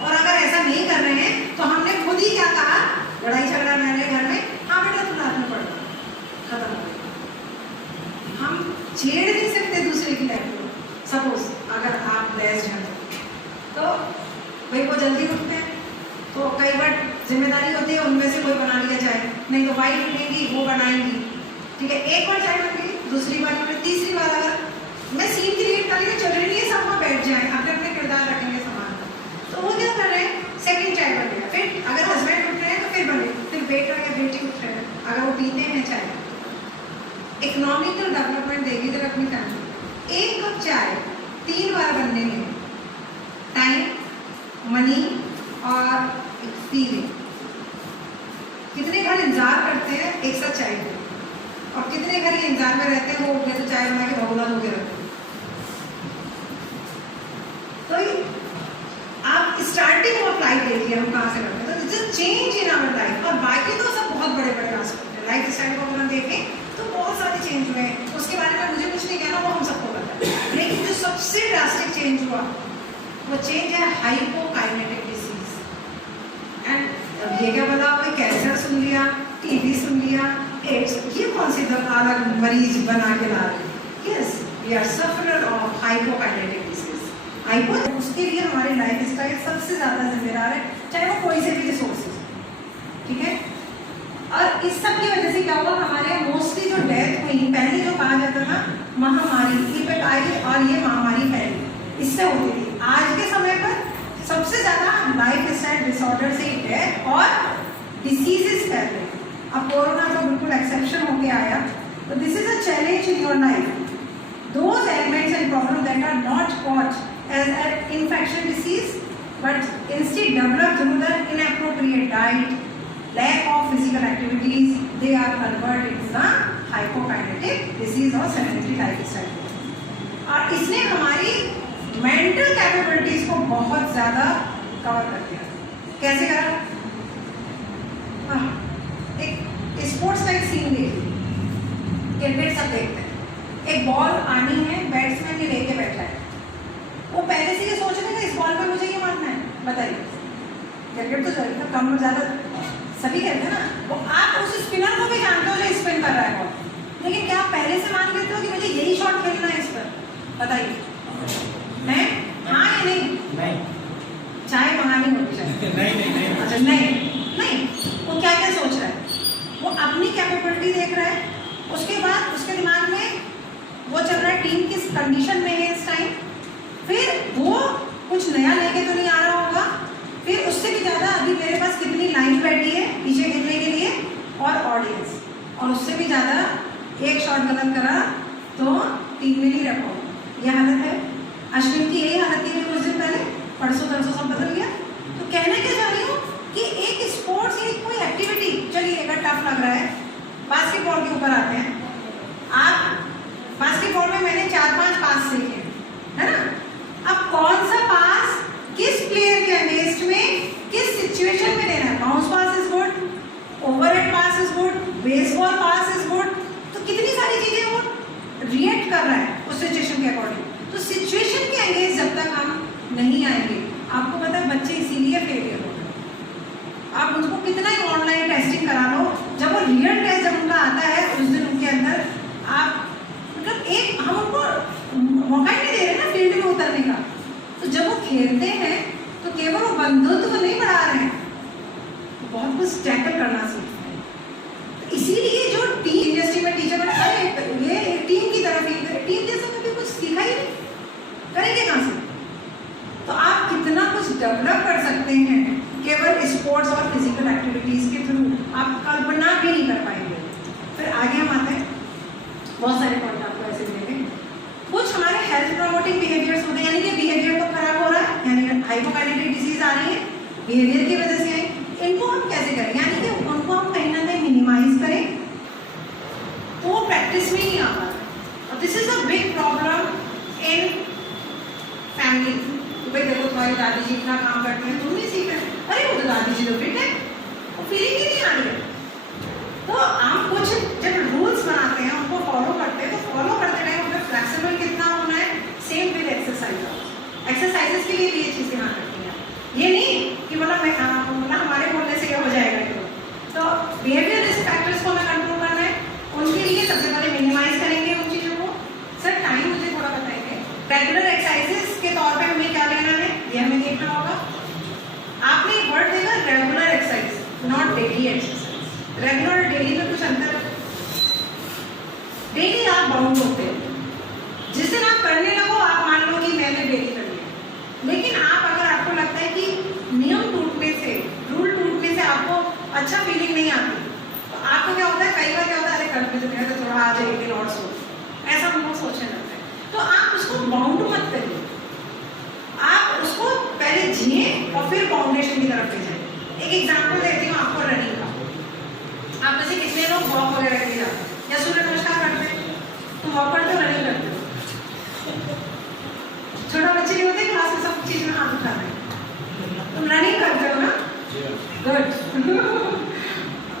और अगर ऐसा नहीं कर रहे हैं तो हमने खुद ही क्या कहा, लड़ाई झगड़ा मैंने घर में, हाँ बेटा तुम रात में पढ़ो, खत्म हो गया। हम छेड़ नहीं सकते दूसरे की लाइफ को। सपोज अगर आप लेस हैं तो भाई वो जल्दी उठते हैं, तो कई बार जिम्मेदारी होती है उनमें से कोई बना लिया जाए, नहीं तो वाइफ मिलेंगी वो बनाएंगी, ठीक है। एक बार चाय बन गई, दूसरी बार बन गई, तीसरी बार अगर मैं सीन क्रिएट कर रही, जरूरी नहीं है सब वहाँ बैठ जाए, अपने अपने किरदार रखेंगे समान। तो वो क्या कर रहे हैं, सेकंड चाय बन गया, फिर अगर हस्बैंड उठ रहे हैं तो फिर बने, फिर बेटा या बेटी उठ रहे हैं, अगर वो पीते हैं चाय। इकोनॉमिकल डेवलपमेंट देगी इधर अपनी फैमिली। एक कप चाय 3 बार बनने में टाइम, मनी और फीलिंग। कितने घर इंतजार करते हैं एक साथ चाय को, और कितने घर ये इंतजार में रहते हैं वो उठे तो चाय बना के भगोला हो गया। तो आप स्टार्टिंग ऑफ लाइफ देखिए हम कहाँ से करते हैं, तो this is change in our life. और बाकी तो सब बहुत बड़े बड़े आस्पेक्ट है लाइफ स्टाइल को अगर हम देखें तो बहुत सारे चेंज हुए हैं, उसके बारे में मुझे कुछ नहीं कहना, वो हम सबको पता है। लेकिन जो सबसे ड्रास्टिक चेंज हुआ वो चेंज है हाइपोकाइनेटिक डिसीज। एंड ये क्या बोला, कोई कैंसर सुन लिया, टीबी सुन लिया, एड्स, ये कौन सी अलग मरीज बना के ला रहे हैं? Yes, we are sufferer of hypokinetic disease. Hypo, उसके लिए हमारे लाइफ स्टाइल सबसे ज्यादा जिम्मेदार है, चाहे वो कोई से भी रिसोर्सेज, ठीक है। और इस सब की वजह से क्या हुआ, हमारे मोस्टली जो डेथ हुई, पहले जो कहा जाता था महामारी, इफेक्ट आई और ये महामारी फैली, इससे होती थी। आज के समय पर सबसे ज्यादा लाइफ स्टाइल डिसऑर्डर से डेथ और डिसीजेस फैल रहे हैं। अब कोरोना तो बिल्कुल एक्सेप्शन होके आया, तो this is a challenge in your life. Those elements and problem that are not caught as an infection disease but instead develop through the inappropriate diet, lack of physical activities, they are converted into the hypokinetic disease or sedentary lifestyle। और इसने हमारी mental capabilities को बहुत ज्यादा cover कर दिया। कैसे करा? एक स्पोर्ट्स का एक सीन देखिए, क्रिकेट सब देखते हैं, एक बॉल आनी है, बैट्समैन ये लेके बैठा है, वो पहले से ये सोच रहे हैं इस बॉल पे मुझे ये मारना है। बताइए, क्रिकेट तो चलता कम ज्यादा सभी कहते हैं ना, वो आप उस स्पिनर को भी जानते हो जो स्पिन कर रहा है बॉल, लेकिन क्या आप पहले से मान लेते हो कि मुझे यही शॉट खेलना है इस पर? बताइए, नहीं? हाँ या नहीं? नहीं, चाय मंगानी होती है। नहीं। अच्छा, नहीं, वो क्या क्या सोच रहा है, वो अपनी कैपेबिलिटी देख रहा है, उसके बाद उसके दिमाग में वो चल रहा है टीम किस कंडीशन में है इस टाइम, फिर वो कुछ नया लेके तो नहीं आ रहा होगा, फिर उससे भी ज़्यादा अभी मेरे पास कितनी लाइन बैठी है पीछे गिरने के लिए और ऑडियंस, और उससे भी ज़्यादा एक शॉट गलत करा तो टीम में नहीं रह पाऊंगा। यह हालत है। अश्विन की यही हालत थी कुछ दिन पहले, परसों तरसों सब बदल गया। तो कहने क्या चाह रही हूँ कि एक स्पोर्ट्स या कोई एक्टिविटी, चलिए अगर टफ लग रहा है, बास्केटबॉल के ऊपर आते हैं। आप बास्केटबॉल में मैंने 4-5 के अगेंस्ट में किस सिचुएशन में देना है। Bounce pass is good, overhead pass is good, baseball pass is good, तो कितनी सारी चीजें वो रिएक्ट कर रहा है उस सिचुएशन के अकॉर्डिंग। तो सिचुएशन के अगेंस्ट जब तक हम नहीं आएंगे, आपको पता है बच्चे इसीलिए फेलियर होते हैं। आप उनको कितना ही ऑनलाइन टेस्टिंग करा लो, जब वो रियल टेस्ट जब उनका आता है उस दिन उनके अंदर आप मतलब एक हम उनको मौका ही नहीं दे रहे ना फील्ड में उतरने का। तो जब वो खेलते हैं तो केवल वो बंधुत्व को नहीं बढ़ा रहे हैं, बहुत कुछ टैकल करना सीखते हैं। तो इसीलिए जो टीम इंडस्ट्री में टीचर बना, अरे ये एक टीम की तरह फील करे, टीम जैसा कभी कुछ सीखा ही नहीं, करेंगे कहाँ से। तो आप कितना कुछ डेवलप कर सकते हैं केवल स्पोर्ट्स और फिजिकल एक्टिविटीज के थ्रू, आप कल्पना भी नहीं कर पाएंगे। फिर आगे हम आते हैं, बहुत सारे पॉइंट आपको ऐसे मिलेंगे। कुछ हमारे हेल्थ प्रमोटिंग बिहेवियर्स होते हैं, यानी कि बिहेवियर तो खराब हो रहा है, यानी हाइपोकाइनेटिक डिजीज आ रही है बिहेवियर की वजह से आई, इनको हम कैसे करें, यानी कि उनको हम कहीं ना कहीं मिनिमाइज करें, तो वो प्रैक्टिस में ही आ पा रहा है। और this is a big problem in family. भाई देखो तुम्हारी दादी जी इतना काम करती हैं, तुम नहीं सीख रहे, अरे वो तो दादी जी तो फिट है, वो फीलिंग ही नहीं आ रही है। तो हम कुछ जब रूल्स बनाते हैं उनको फॉलो करते हैं, तो फॉलो करते टाइम हमें फ्लेक्सिबल कितना होना है, सेम विद एक्सरसाइज। एक्सरसाइजेस के लिए भी ये चीज़ें ध्यान रखनी है, ये नहीं कि मतलब हमारे बोलने से क्या हो जाएगा। तो बिहेवियर रिस्क फैक्टर्स को हमें कंट्रोल करना है, उनके लिए सबसे पहले मिनिमाइज करेंगे उन चीज़ों को। सर टाइम मुझे थोड़ा बताएंगे, रेगुलर एक्सरसाइजेस के तौर पे हमें क्या लेना है, ये हमें देखना होगा। आपने एक वर्ड देखा regular exercise, not daily exercise. Regular daily में कुछ अंतर है। डेली आप बाउंड होते हो, जिस दिन आप करने लगो आप मान लो कि मैंने डेली कर लिया, लेकिन आप अगर आपको लगता है कि नियम टूटने से, रूल टूटने से आपको अच्छा फीलिंग नहीं आती, तो आपको क्या होता है, कई बार क्या होता है, अरे कल मुझे तो थोड़ा आज एक दिन और सो, ऐसा हम लोग सोचने लगते हैं। तो आप उसको बाउंड मत करिए, आप उसको पहले जिए और फिर बाउंडेशन की तरफ ले जाए। एक एग्जाम्पल देती हूँ आपको रनिंग का। आप जैसे कितने लोग वॉक वगैरह के लिए जाते हैं या सूर्य नमस्कार करते हैं, तो वॉक करते हो, रनिंग करते हो। छोटा बच्चे नहीं होते क्लास में सब चीज में हाथ उठा रहे हैं, तुम रनिंग करते हो ना, गुड।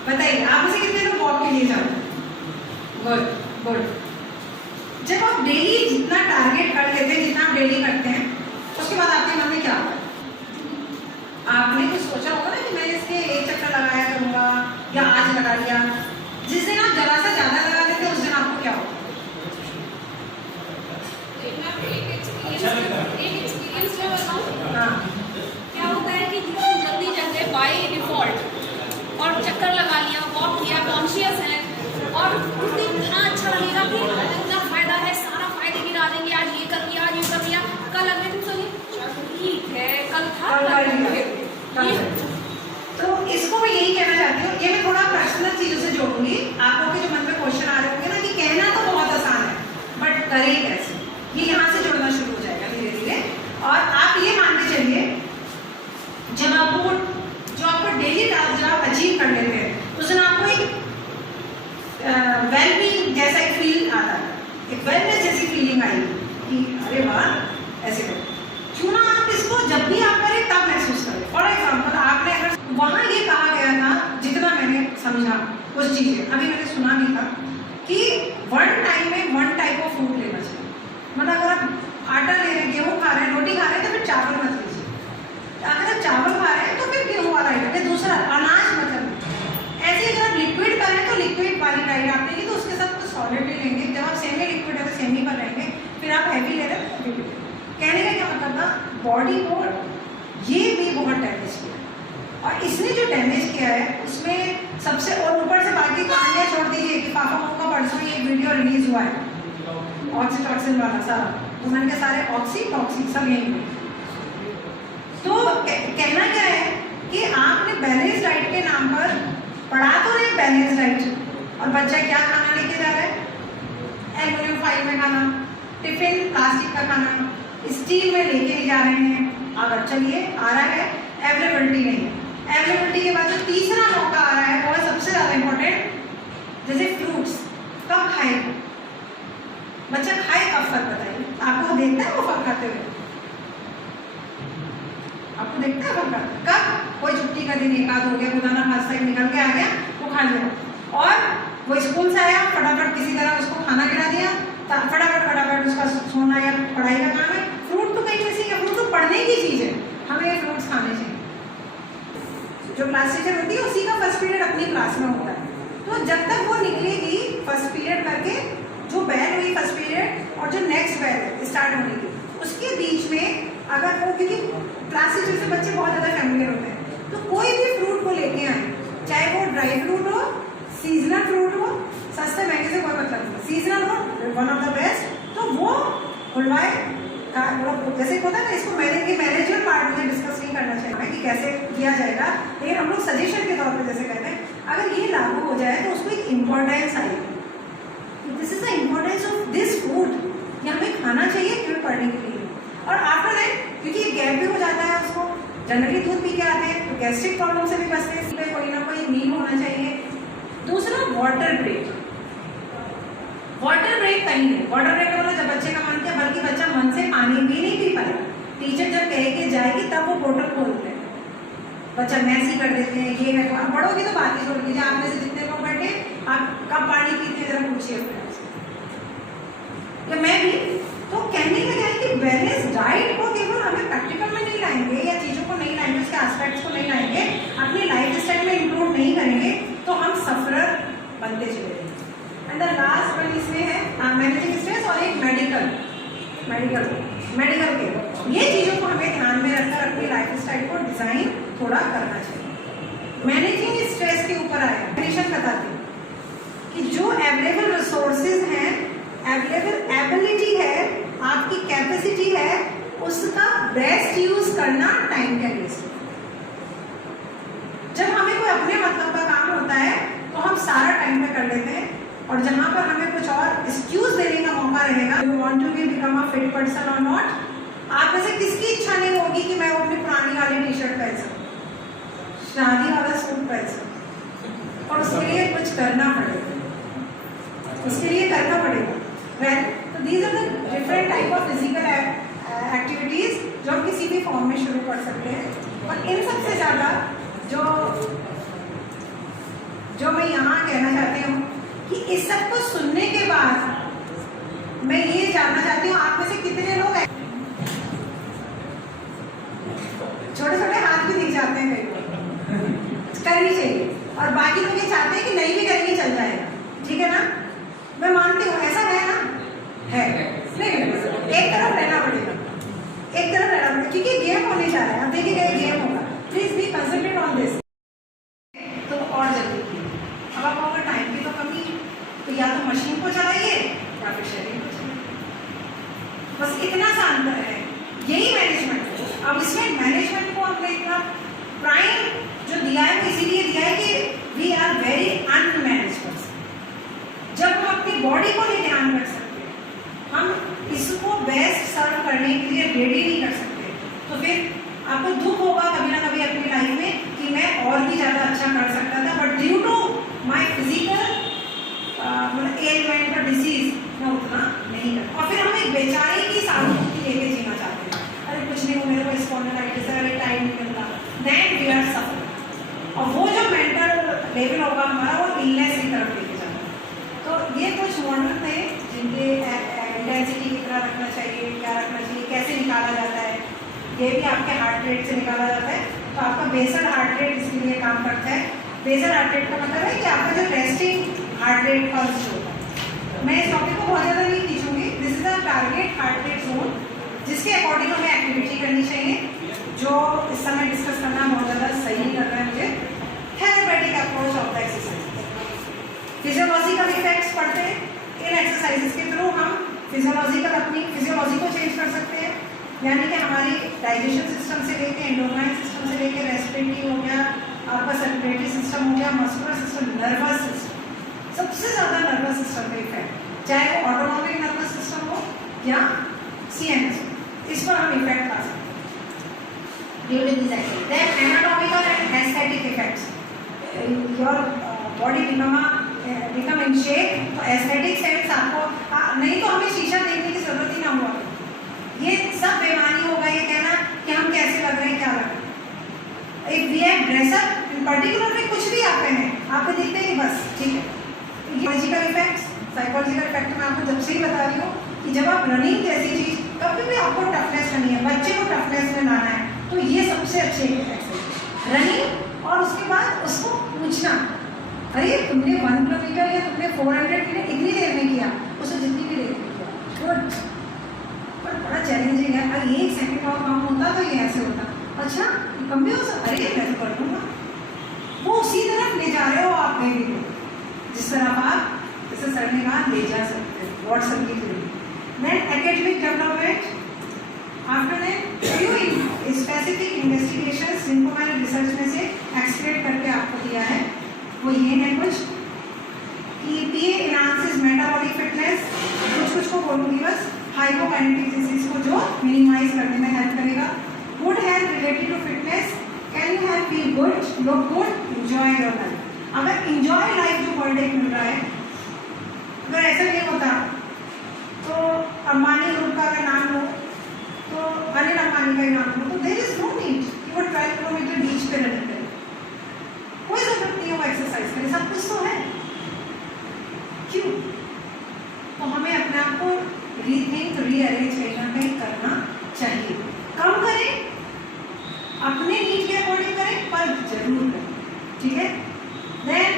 बताइए आप से कितने लोग वॉक के लिए जाते हैं, गुड गुड। जब आप डेली जितना टारगेट कर लेते हैं, जितना आप डेली करते हैं, उसके बाद आपके मन में क्या आता है, आपने कुछ सोचा होगा ना कि मैं इसके एक चक्कर लगाया करूंगा या आज लगा लिया। जिस दिन आप जरा सा ज्यादा लगा लेते हैं उस दिन आपको क्या होगा, एक एक्सपीरियंस मैं बताऊं। हाँ क्या होता है कि जल्दी जल्दी बाय डिफॉल्ट और चक्कर लगा लिया, वॉक किया, कॉन्शियस है, और उस दिन इतना अच्छा लगेगा कि इतना फायदा है, सारा फायदे गिरा देंगे, आज ये कर लिया, आज ये कर लिया, कल अगले दिन सोचिए ठीक है कल था तो इसको मैं यही कहना चाहती हूँ। ये मैं थोड़ा पर्सनल चीजों से जोड़ूंगी, आपको के जो मन में क्वेश्चन आ रहे होंगे ना कि कहना तो बहुत आसान है बट करें कैसे, ये यहाँ से जुड़ना शुरू हो जाएगा धीरे धीरे। और आप ये मान के चलिए, जब आपको जो आपको डेली टास्क जब आप अचीव कर लेते हैं उस दिन आपको एक वेलबींग जैसा एक फील आता है, एक वेलनेस जैसी फीलिंग आई कि अरे वाह ऐसे करो। क्यों ना आप इसको जब भी आप करें तब महसूस करें। फॉर एग्जाम्पल आपने अगर वहाँ ये कहा गया था, जितना मैंने समझा कुछ चीज़ें, अभी मैंने सुना भी था कि वन टाइम में वन टाइप ऑफ फूड लेना चाहिए। मतलब अगर आप आटा ले रहे हैं, गेहूँ खा रहे हैं, रोटी खा रहे हैं, तो फिर चावल मत लीजिए। अगर आप चावल खा रहे हैं तो फिर गेहूँ वाला आइटम, फिर दूसरा अनाज मतलब ऐसे। अगर आप लिक्विड कर रहे हैं तो लिक्विड वाली डाइट आप लेंगे, तो उसके साथ कुछ सॉलिड भी लेंगे। जब आप सेमी लिक्विड है तो सेमी पर लेंगे, फिर आप हैवी ले रहे हैं तो हैवी ले। कहने का क्या मतलब था, बॉडी को ये भी बहुत डैमेज किया, और इसने जो डैमेज किया है उसमें सबसे, और ऊपर से बाकी कहानियाँ छोड़ दीजिए कि पापा का परसों एक वीडियो रिलीज हुआ है ऑक्सीटॉक्सिन वाला सारा, उन्होंने के सारे ऑक्सी टॉक्सिक सब यहीं पे। तो कहना क्या है कि आपने बैलेंस डाइट के नाम पर पढ़ा तो नहीं बैलेंस डाइट, और बच्चा क्या खाना लेके जा रहा है, एल्यूमिनियम फॉइल में खाना, टिफिन प्लास्टिक का खाना, स्टील में लेके नहीं जा रहे हैं। अगर चलिए आ रहा है, अवेलेबिलिटी नहीं है। अवेलेबिलिटी के बाद जो तीसरा मौका आ रहा है वो है सबसे ज़्यादा इम्पोर्टेंट, जैसे फ्रूट्स कब खाए, बच्चा खाए कब, फल बताइए आपको, देखता है वो फल खाते हुए, आपको देखता है होगा कब कोई छुट्टी का दिन एक आध हो गया, खुदा ना खास्ता निकल के आ गया, वो खा लिया। और वो स्कूल से आया फटाफट किसी तरह उसको खाना खिला दिया, फटाफट उसका सोना या पढ़ाई का काम है। फ्रूट तो कहीं ऐसी है, फ्रूट तो पढ़ने की चीज़ है, हमें ये फ्रूट्स खाने चाहिए। जो क्लास टीचर होती है उसी का फर्स्ट पीरियड अपनी क्लास में होता है, तो जब तक वो निकलेगी फर्स्ट पीरियड करके, जो बैल हुई फर्स्ट पीरियड और जो नेक्स्ट बैल स्टार्ट होने की, उसके बीच में अगर वो, क्योंकि क्लास टीचर से बच्चे बहुत ज़्यादा फैमिलियर होते हैं, तो कोई भी फ्रूट को लेके आए, चाहे वो ड्राई फ्रूट हो, सीजनल फ्रूट हो, सस्ते महंगे से कोई मतलब नहीं, सीजनल हो वन ऑफ द बेस्ट, तो वो खुलवाए का जैसे होता है ना। इसको मैनेजर पार्ट में डिस्कस नहीं करना चाहिए कि कैसे किया जाएगा, लेकिन हम लोग सजेशन के तौर पर जैसे कहते हैं, अगर ये लागू हो जाए तो उसको एक इम्पोर्टेंस आएगी, this is the importance of this food, ये हमें खाना चाहिए केवल पढ़ने के लिए। और आफ्टर दैट क्योंकि गैप भी हो जाता है, उसको जनरली दूध पी के आते हैं तो गैस्ट्रिक प्रॉब्लम से भी बचते हैं, इसलिए कोई ना कोई मील होना चाहिए। दूसरा वाटर ब्रेक, वाटर ब्रेक कहीं नहीं, वाटर ब्रेक मतलब जब बच्चे का मन किया, बल्कि बच्चा मन से पानी भी नहीं पी पाएगा, टीचर जब कह के जाएगी तब वो बोतल खोलते हैं, बच्चा मैस ही कर देते हैं, ये है। अब बड़ों की तो बात ही छोड़ दीजिए, आप में से जितने लोग बैठे आप कब पानी पीते हैं जरा पूछिए या मैं भी। तो कहने का क्या है कि बैलेंस डाइट को केवल हमें प्रैक्टिकल में नहीं लाएंगे या चीज़ों को नहीं लाएंगे, उसके एस्पेक्ट्स को नहीं लाएंगे, अपनी लाइफ स्टाइल में इंक्लूड नहीं करेंगे तो हम सफरर बनते चले जाएंगे। एंड द लास्ट वन इसमें है मैनेजिंग स्ट्रेस और एक मेडिकल के, ये चीज़ों को हमें ध्यान में रखकर अपनी लाइफ स्टाइल को डिज़ाइन थोड़ा करना चाहिए। मैनेजिंग स्ट्रेस के ऊपर आया, डेफिनेशन बताती हूँ कि जो अवेलेबल रिसोर्सेज हैं, अवेलेबल एबिलिटी है, आपकी कैपेसिटी है, उसका बेस्ट यूज करना टाइम का वेस्ट। जब हमें कोई अपने मतलब का काम होता है तो हम सारा टाइम पे कर लेते हैं, और जहां पर हमें कुछ और एक्सक्यूज देने का मौका रहेगा, you want to be become a fit person और नॉट, आप में से किसकी इच्छा नहीं होगी कि मैं वो अपनी पुरानी वाली टी शर्ट पहन सकूं, शादी वाला सूट पहन सकूं, और उसके लिए कुछ करना पड़ेगा, उसके लिए करना पड़ेगा। तो these are the different type of physical activities जो हम किसी भी फॉर्म में शुरू कर सकते हैं। और इन सबसे ज़्यादा जो मैं यहाँ कहना चाहती हूँ कि इस सब को सुनने के बाद मैं ये जानना चाहती हूँ आप में से कितने लोग हैं, छोटे छोटे हाथ भी दिख जाते हैं कई लोग, करनी चाहिए, और बाकी लोग ये चाहते हैं कि नहीं भी करेंगे चल जाएगा, ठीक है ना। मैं मानती हूँ ऐसा है ना, है नहीं, एक तरफ रहना पड़ेगा, क्योंकि गेम होने जा रहा है, अब देखिए क्या गेम होगा, please be concentrate on this. तो और जल्दी अब आप अगर टाइम की तो कमी, तो या तो मशीन को चलाइए या फिर शरीर को चलाइए, बस इतना सा अंतर है, यही मैनेजमेंट है। अब इसमें मैनेजमेंट को हमने इतना प्राइम जो दिया है वो इसीलिए दिया है कि we are very unmanage person. जब हम अपनी बॉडी को नहीं ध्यान रख सकते, हम इसको बेस्ट सर्व करने के लिए रेडी नहीं कर सकते, तो फिर आपको दुख होगा कभी ना कभी अपनी लाइफ में कि मैं और भी ज़्यादा अच्छा कर सकता था, but due to my physical element और डिसीज मैं उतना नहीं कर, और फिर हम एक बेचारे की सहानुभूति लेके जीना चाहते हैं, अरे कुछ नहीं हो, मेरे को स्पॉन्डिलाइटिस है, अरे टाइम नहीं मिलता, देन वी आर सफर, और वो जो मेंटल लेवल होगा हमारा वो इलनेस की तरफ लेके जाता है। तो ये कुछ मॉडल थे जिनके इंटेंसिटी कितना रखना चाहिए, क्या रखना चाहिए, कैसे निकाला जाता है, ये भी आपके हार्ट रेट से निकाला जाता है। तो आपका बेसल हार्ट रेट इसके लिए काम करता है। बेसल हार्ट रेट का मतलब है कि आपका जो रेस्टिंग हार्ट रेट पल्स होता है। मैं इस टॉपिक को बहुत ज़्यादा नहीं खींचूंगी, this is the target heart rate zone, जिसके अकॉर्डिंग हमें एक्टिविटी करनी चाहिए, जो इस समय डिस्कस करना बहुत ज़्यादा सही नहीं लग रहा है मुझे। Therapeutic approach of the exercise, physiological effects पढ़ते हैं, इन एक्सरसाइजेस के थ्रू हम फिजियोलॉजिकल अपनी फिजियोलॉजी को चेंज कर सकते हैं, यानी कि हमारी डाइजेशन सिस्टम से लेके एंडोक्राइन सिस्टम से लेके रेस्पिरेटरी हो गया, आपका सर्कुलेटरी सिस्टम हो गया, मस्कुलर सिस्टम, नर्वस सिस्टम, सबसे ज़्यादा नर्वस सिस्टम का इफेक्ट, चाहे वो ऑटोनॉमिक नर्वस सिस्टम हो या CNS, इस पर हम इफेक्ट पा सकते हैं during this activity. Then anatomical and aesthetic effects, your body become in shape, तो एस्थेटिक सेंस आपको नहीं तो हमें शीशा देखने की जरूरत ही ना हुआ, ये सब बेमानी होगा ये कहना कि हम कैसे लग रहे हैं, क्या लग रहे हैं। गेट ड्रेसअप इन पर्टिकुलर कुछ भी आप पहने, आपको दिखते ही बस ठीक है। साइकोलॉजिकल इफेक्ट मैं आपको जब से ही बता रही हूँ कि जब आप रनिंग जैसी चीज, कभी भी आपको टफनेस करनी है, बच्चे को टफनेस में लाना है, तो ये सबसे अच्छे एक्सरसाइज रनिंग। और उसके बाद उसको पूछना, अरे तुमने 1 किलोमीटर या तुमने 400 मीटर इतनी देर में किया, उसे जितनी भी देर में किया, गुड। पर बड़ा चैलेंजिंग है, अगर 1 सेकंड और काम होता तो ये ऐसे होता, अच्छा कम भी हो सकता, अरे मैं तो कर दूंगा। वो उसी तरफ ले जा रहे हो आप बेबी को, जिस तरफ आप जैसे सर ने कहा ले जा सकते हो व्हाट्सएप की through. Then academic development, after that few specific investigations जिनको मैंने रिसर्च में से एक्सप्लेन करके आपको दिया है, वो ये है कुछ कि पीए इनहांसेस मेटाबॉलिक फिटनेस, कुछ को बोलूँगी बस, हाइपोकाइनेटिक डिजीज को जो मिनिमाइज करने में हेल्प करेगा। Good health related to fitness, can you have feel good, look good, enjoy your life. अगर एंजॉय लाइफ जो वर्ड एक मिल रहा है, अगर ऐसा नहीं होता तो अंबानी ग्रुप का अगर नाम हो तो अनिल अंबानी का ही नाम हो, तो देयर इज नो नीड कि वो 12 किलोमीटर बीच पे रन करे, कोई जरूरत नहीं है वो एक्सरसाइज करे, सब कुछ तो है, क्यों? तो हमें अपने आप को रीथिंक रीअरेंज कहीं ना कहीं करना चाहिए। कम करें, अपने नीड के अकॉर्डिंग करें, पर जरूर करें, ठीक है। देन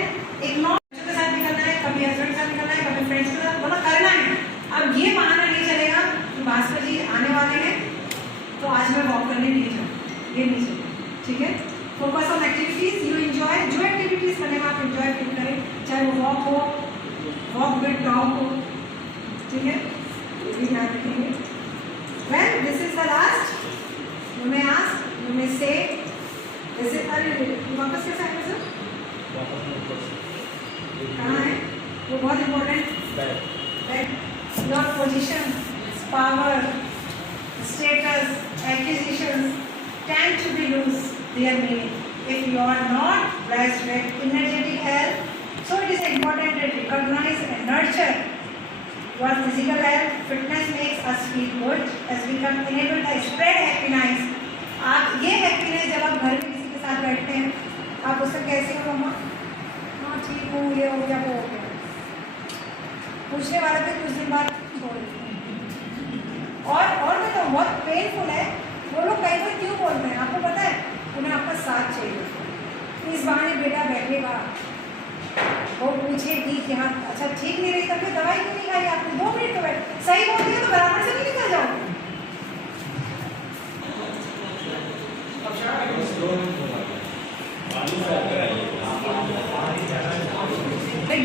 एक बच्चों के साथ निकलना है, कभी हस्बैंड के साथ निकलना है, कभी फ्रेंड्स के साथ, मतलब करना है। अब ये बहाना नहीं चलेगा कि भास्कर जी आने वाले हैं तो आज मैं वॉक करने नहीं जाऊँ, ये नहीं चलेगा, ठीक है। Focus on activities you enjoy, जो एक्टिविटीज करने में आप एंजॉय फील करें, चाहे वो वॉक हो, वॉक विद डॉग हो, ठीक है, ये भी ध्यान रखेंगे। Well this is the last, you may ask, you may से, जैसे अरे वापस कैसे आएगा सर, कहाँ है वो, बहुत important, your position, power, status, acquisitions tend to be lose their meaning if you are not blessed with energetic health. So it is important to recognize and nurture your physical health. Fitness makes us feel good as we can enable to spread happiness. आप ये happiness जब आप घर में किसी के साथ बैठते हैं, आप उससे कैसे हो मम्मा, हाँ ठीक हूँ, ये हो गया वो हो गया, पूछने वाले पे कुछ दिन बाद बोल, और मैं तो बहुत पेनफुल है, वो लोग कई बार क्यों बोलते हैं आपको पता है, उन्हें आपका साथ चाहिए। इस बहाने बेटा बैठेगा, वो पूछेगी कि हाँ अच्छा ठीक नहीं रही, तब फिर दवाई क्यों नहीं खाई आपने, 2 मिनट तो बैठ, सही बोल दिया तो बराबर से नहीं निकल जाओगे।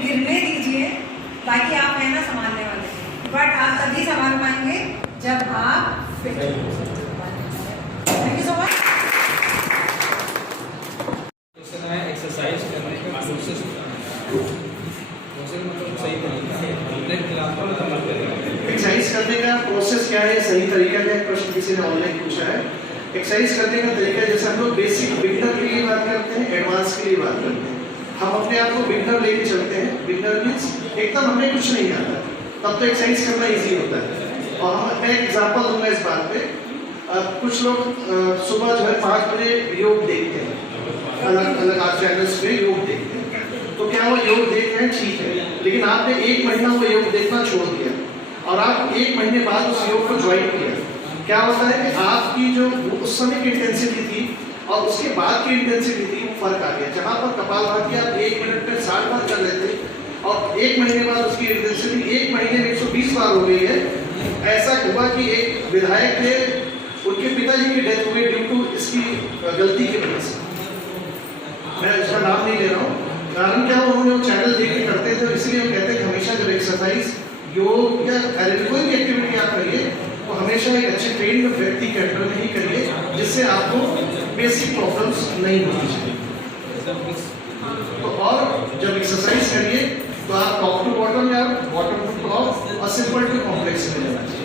गिरने दीजिए, बाकी आप है ना संभालने वाले, बट आप तभी संभाल पाएंगे जब आप फिट हो। Thank you so much. इस समय एक्सरसाइज करने का प्रोसेस मतलब सही तरीके से एक्सरसाइज करने का प्रोसेस क्या है, सही तरीका क्या है, प्रश्न किसी ने ऑनलाइन पूछा है। एक्सरसाइज करने का तरीका जैसे हम लोग बेसिक बिगिनर के लिए बात करते हैं, एडवांस के लिए बात करते हैं। हम अपने आप को बिगिनर लेके चलते हैं, बिगिनर मीन्स एकदम हमें कुछ नहीं आता, तब तो एक्सरसाइज करना इजी होता है। और मैं एक एग्जांपल दूंगा इस बात पे, कुछ लोग सुबह जो है 5 बजे योग देखते हैं, अलग अलग आप चैनल्स पे योग देखते हैं, तो क्या वो योग देख रहे हैं, ठीक है, लेकिन आपने 1 महीना वो योग देखना छोड़ दिया और आप 1 महीने बाद उस योग को ज्वाइन किया, क्या होता है कि आपकी जो उस समय की इंटेंसिटी थी और उसके बाद की इंटेंसिटी थी वो फर्क आ गया। जहाँ पर कपालभाति आप 1 मिनट में 60 बार कर लेते और 1 महीने बाद उसकी इंटेंसिटी 1 महीने में 120 बार हो गई है। ऐसा हुआ कि एक विधायक थे, उनके पिताजी की डेथ हुई ड्यू टू इसकी गलती की वजह से, मैं उसका नाम नहीं ले रहा हूँ, कारण क्या उन्होंने वो चैनल देख के करते थे, इसलिए हम कहते हैं हमेशा जब एक्सरसाइज योग या कोई भी एक्टिविटी आप करिए तो हमेशा एक अच्छे ट्रेन्ड व्यक्ति के अंडर में ही करिए, जिससे आपको बेसिक प्रॉब्लम्स नहीं होनी चाहिए। तो और जब एक्सरसाइज करिए तो आप टॉप टू बॉटम या बॉटम टू टॉप और सिंपल टू कॉम्प्लेक्स में जाना चाहिए।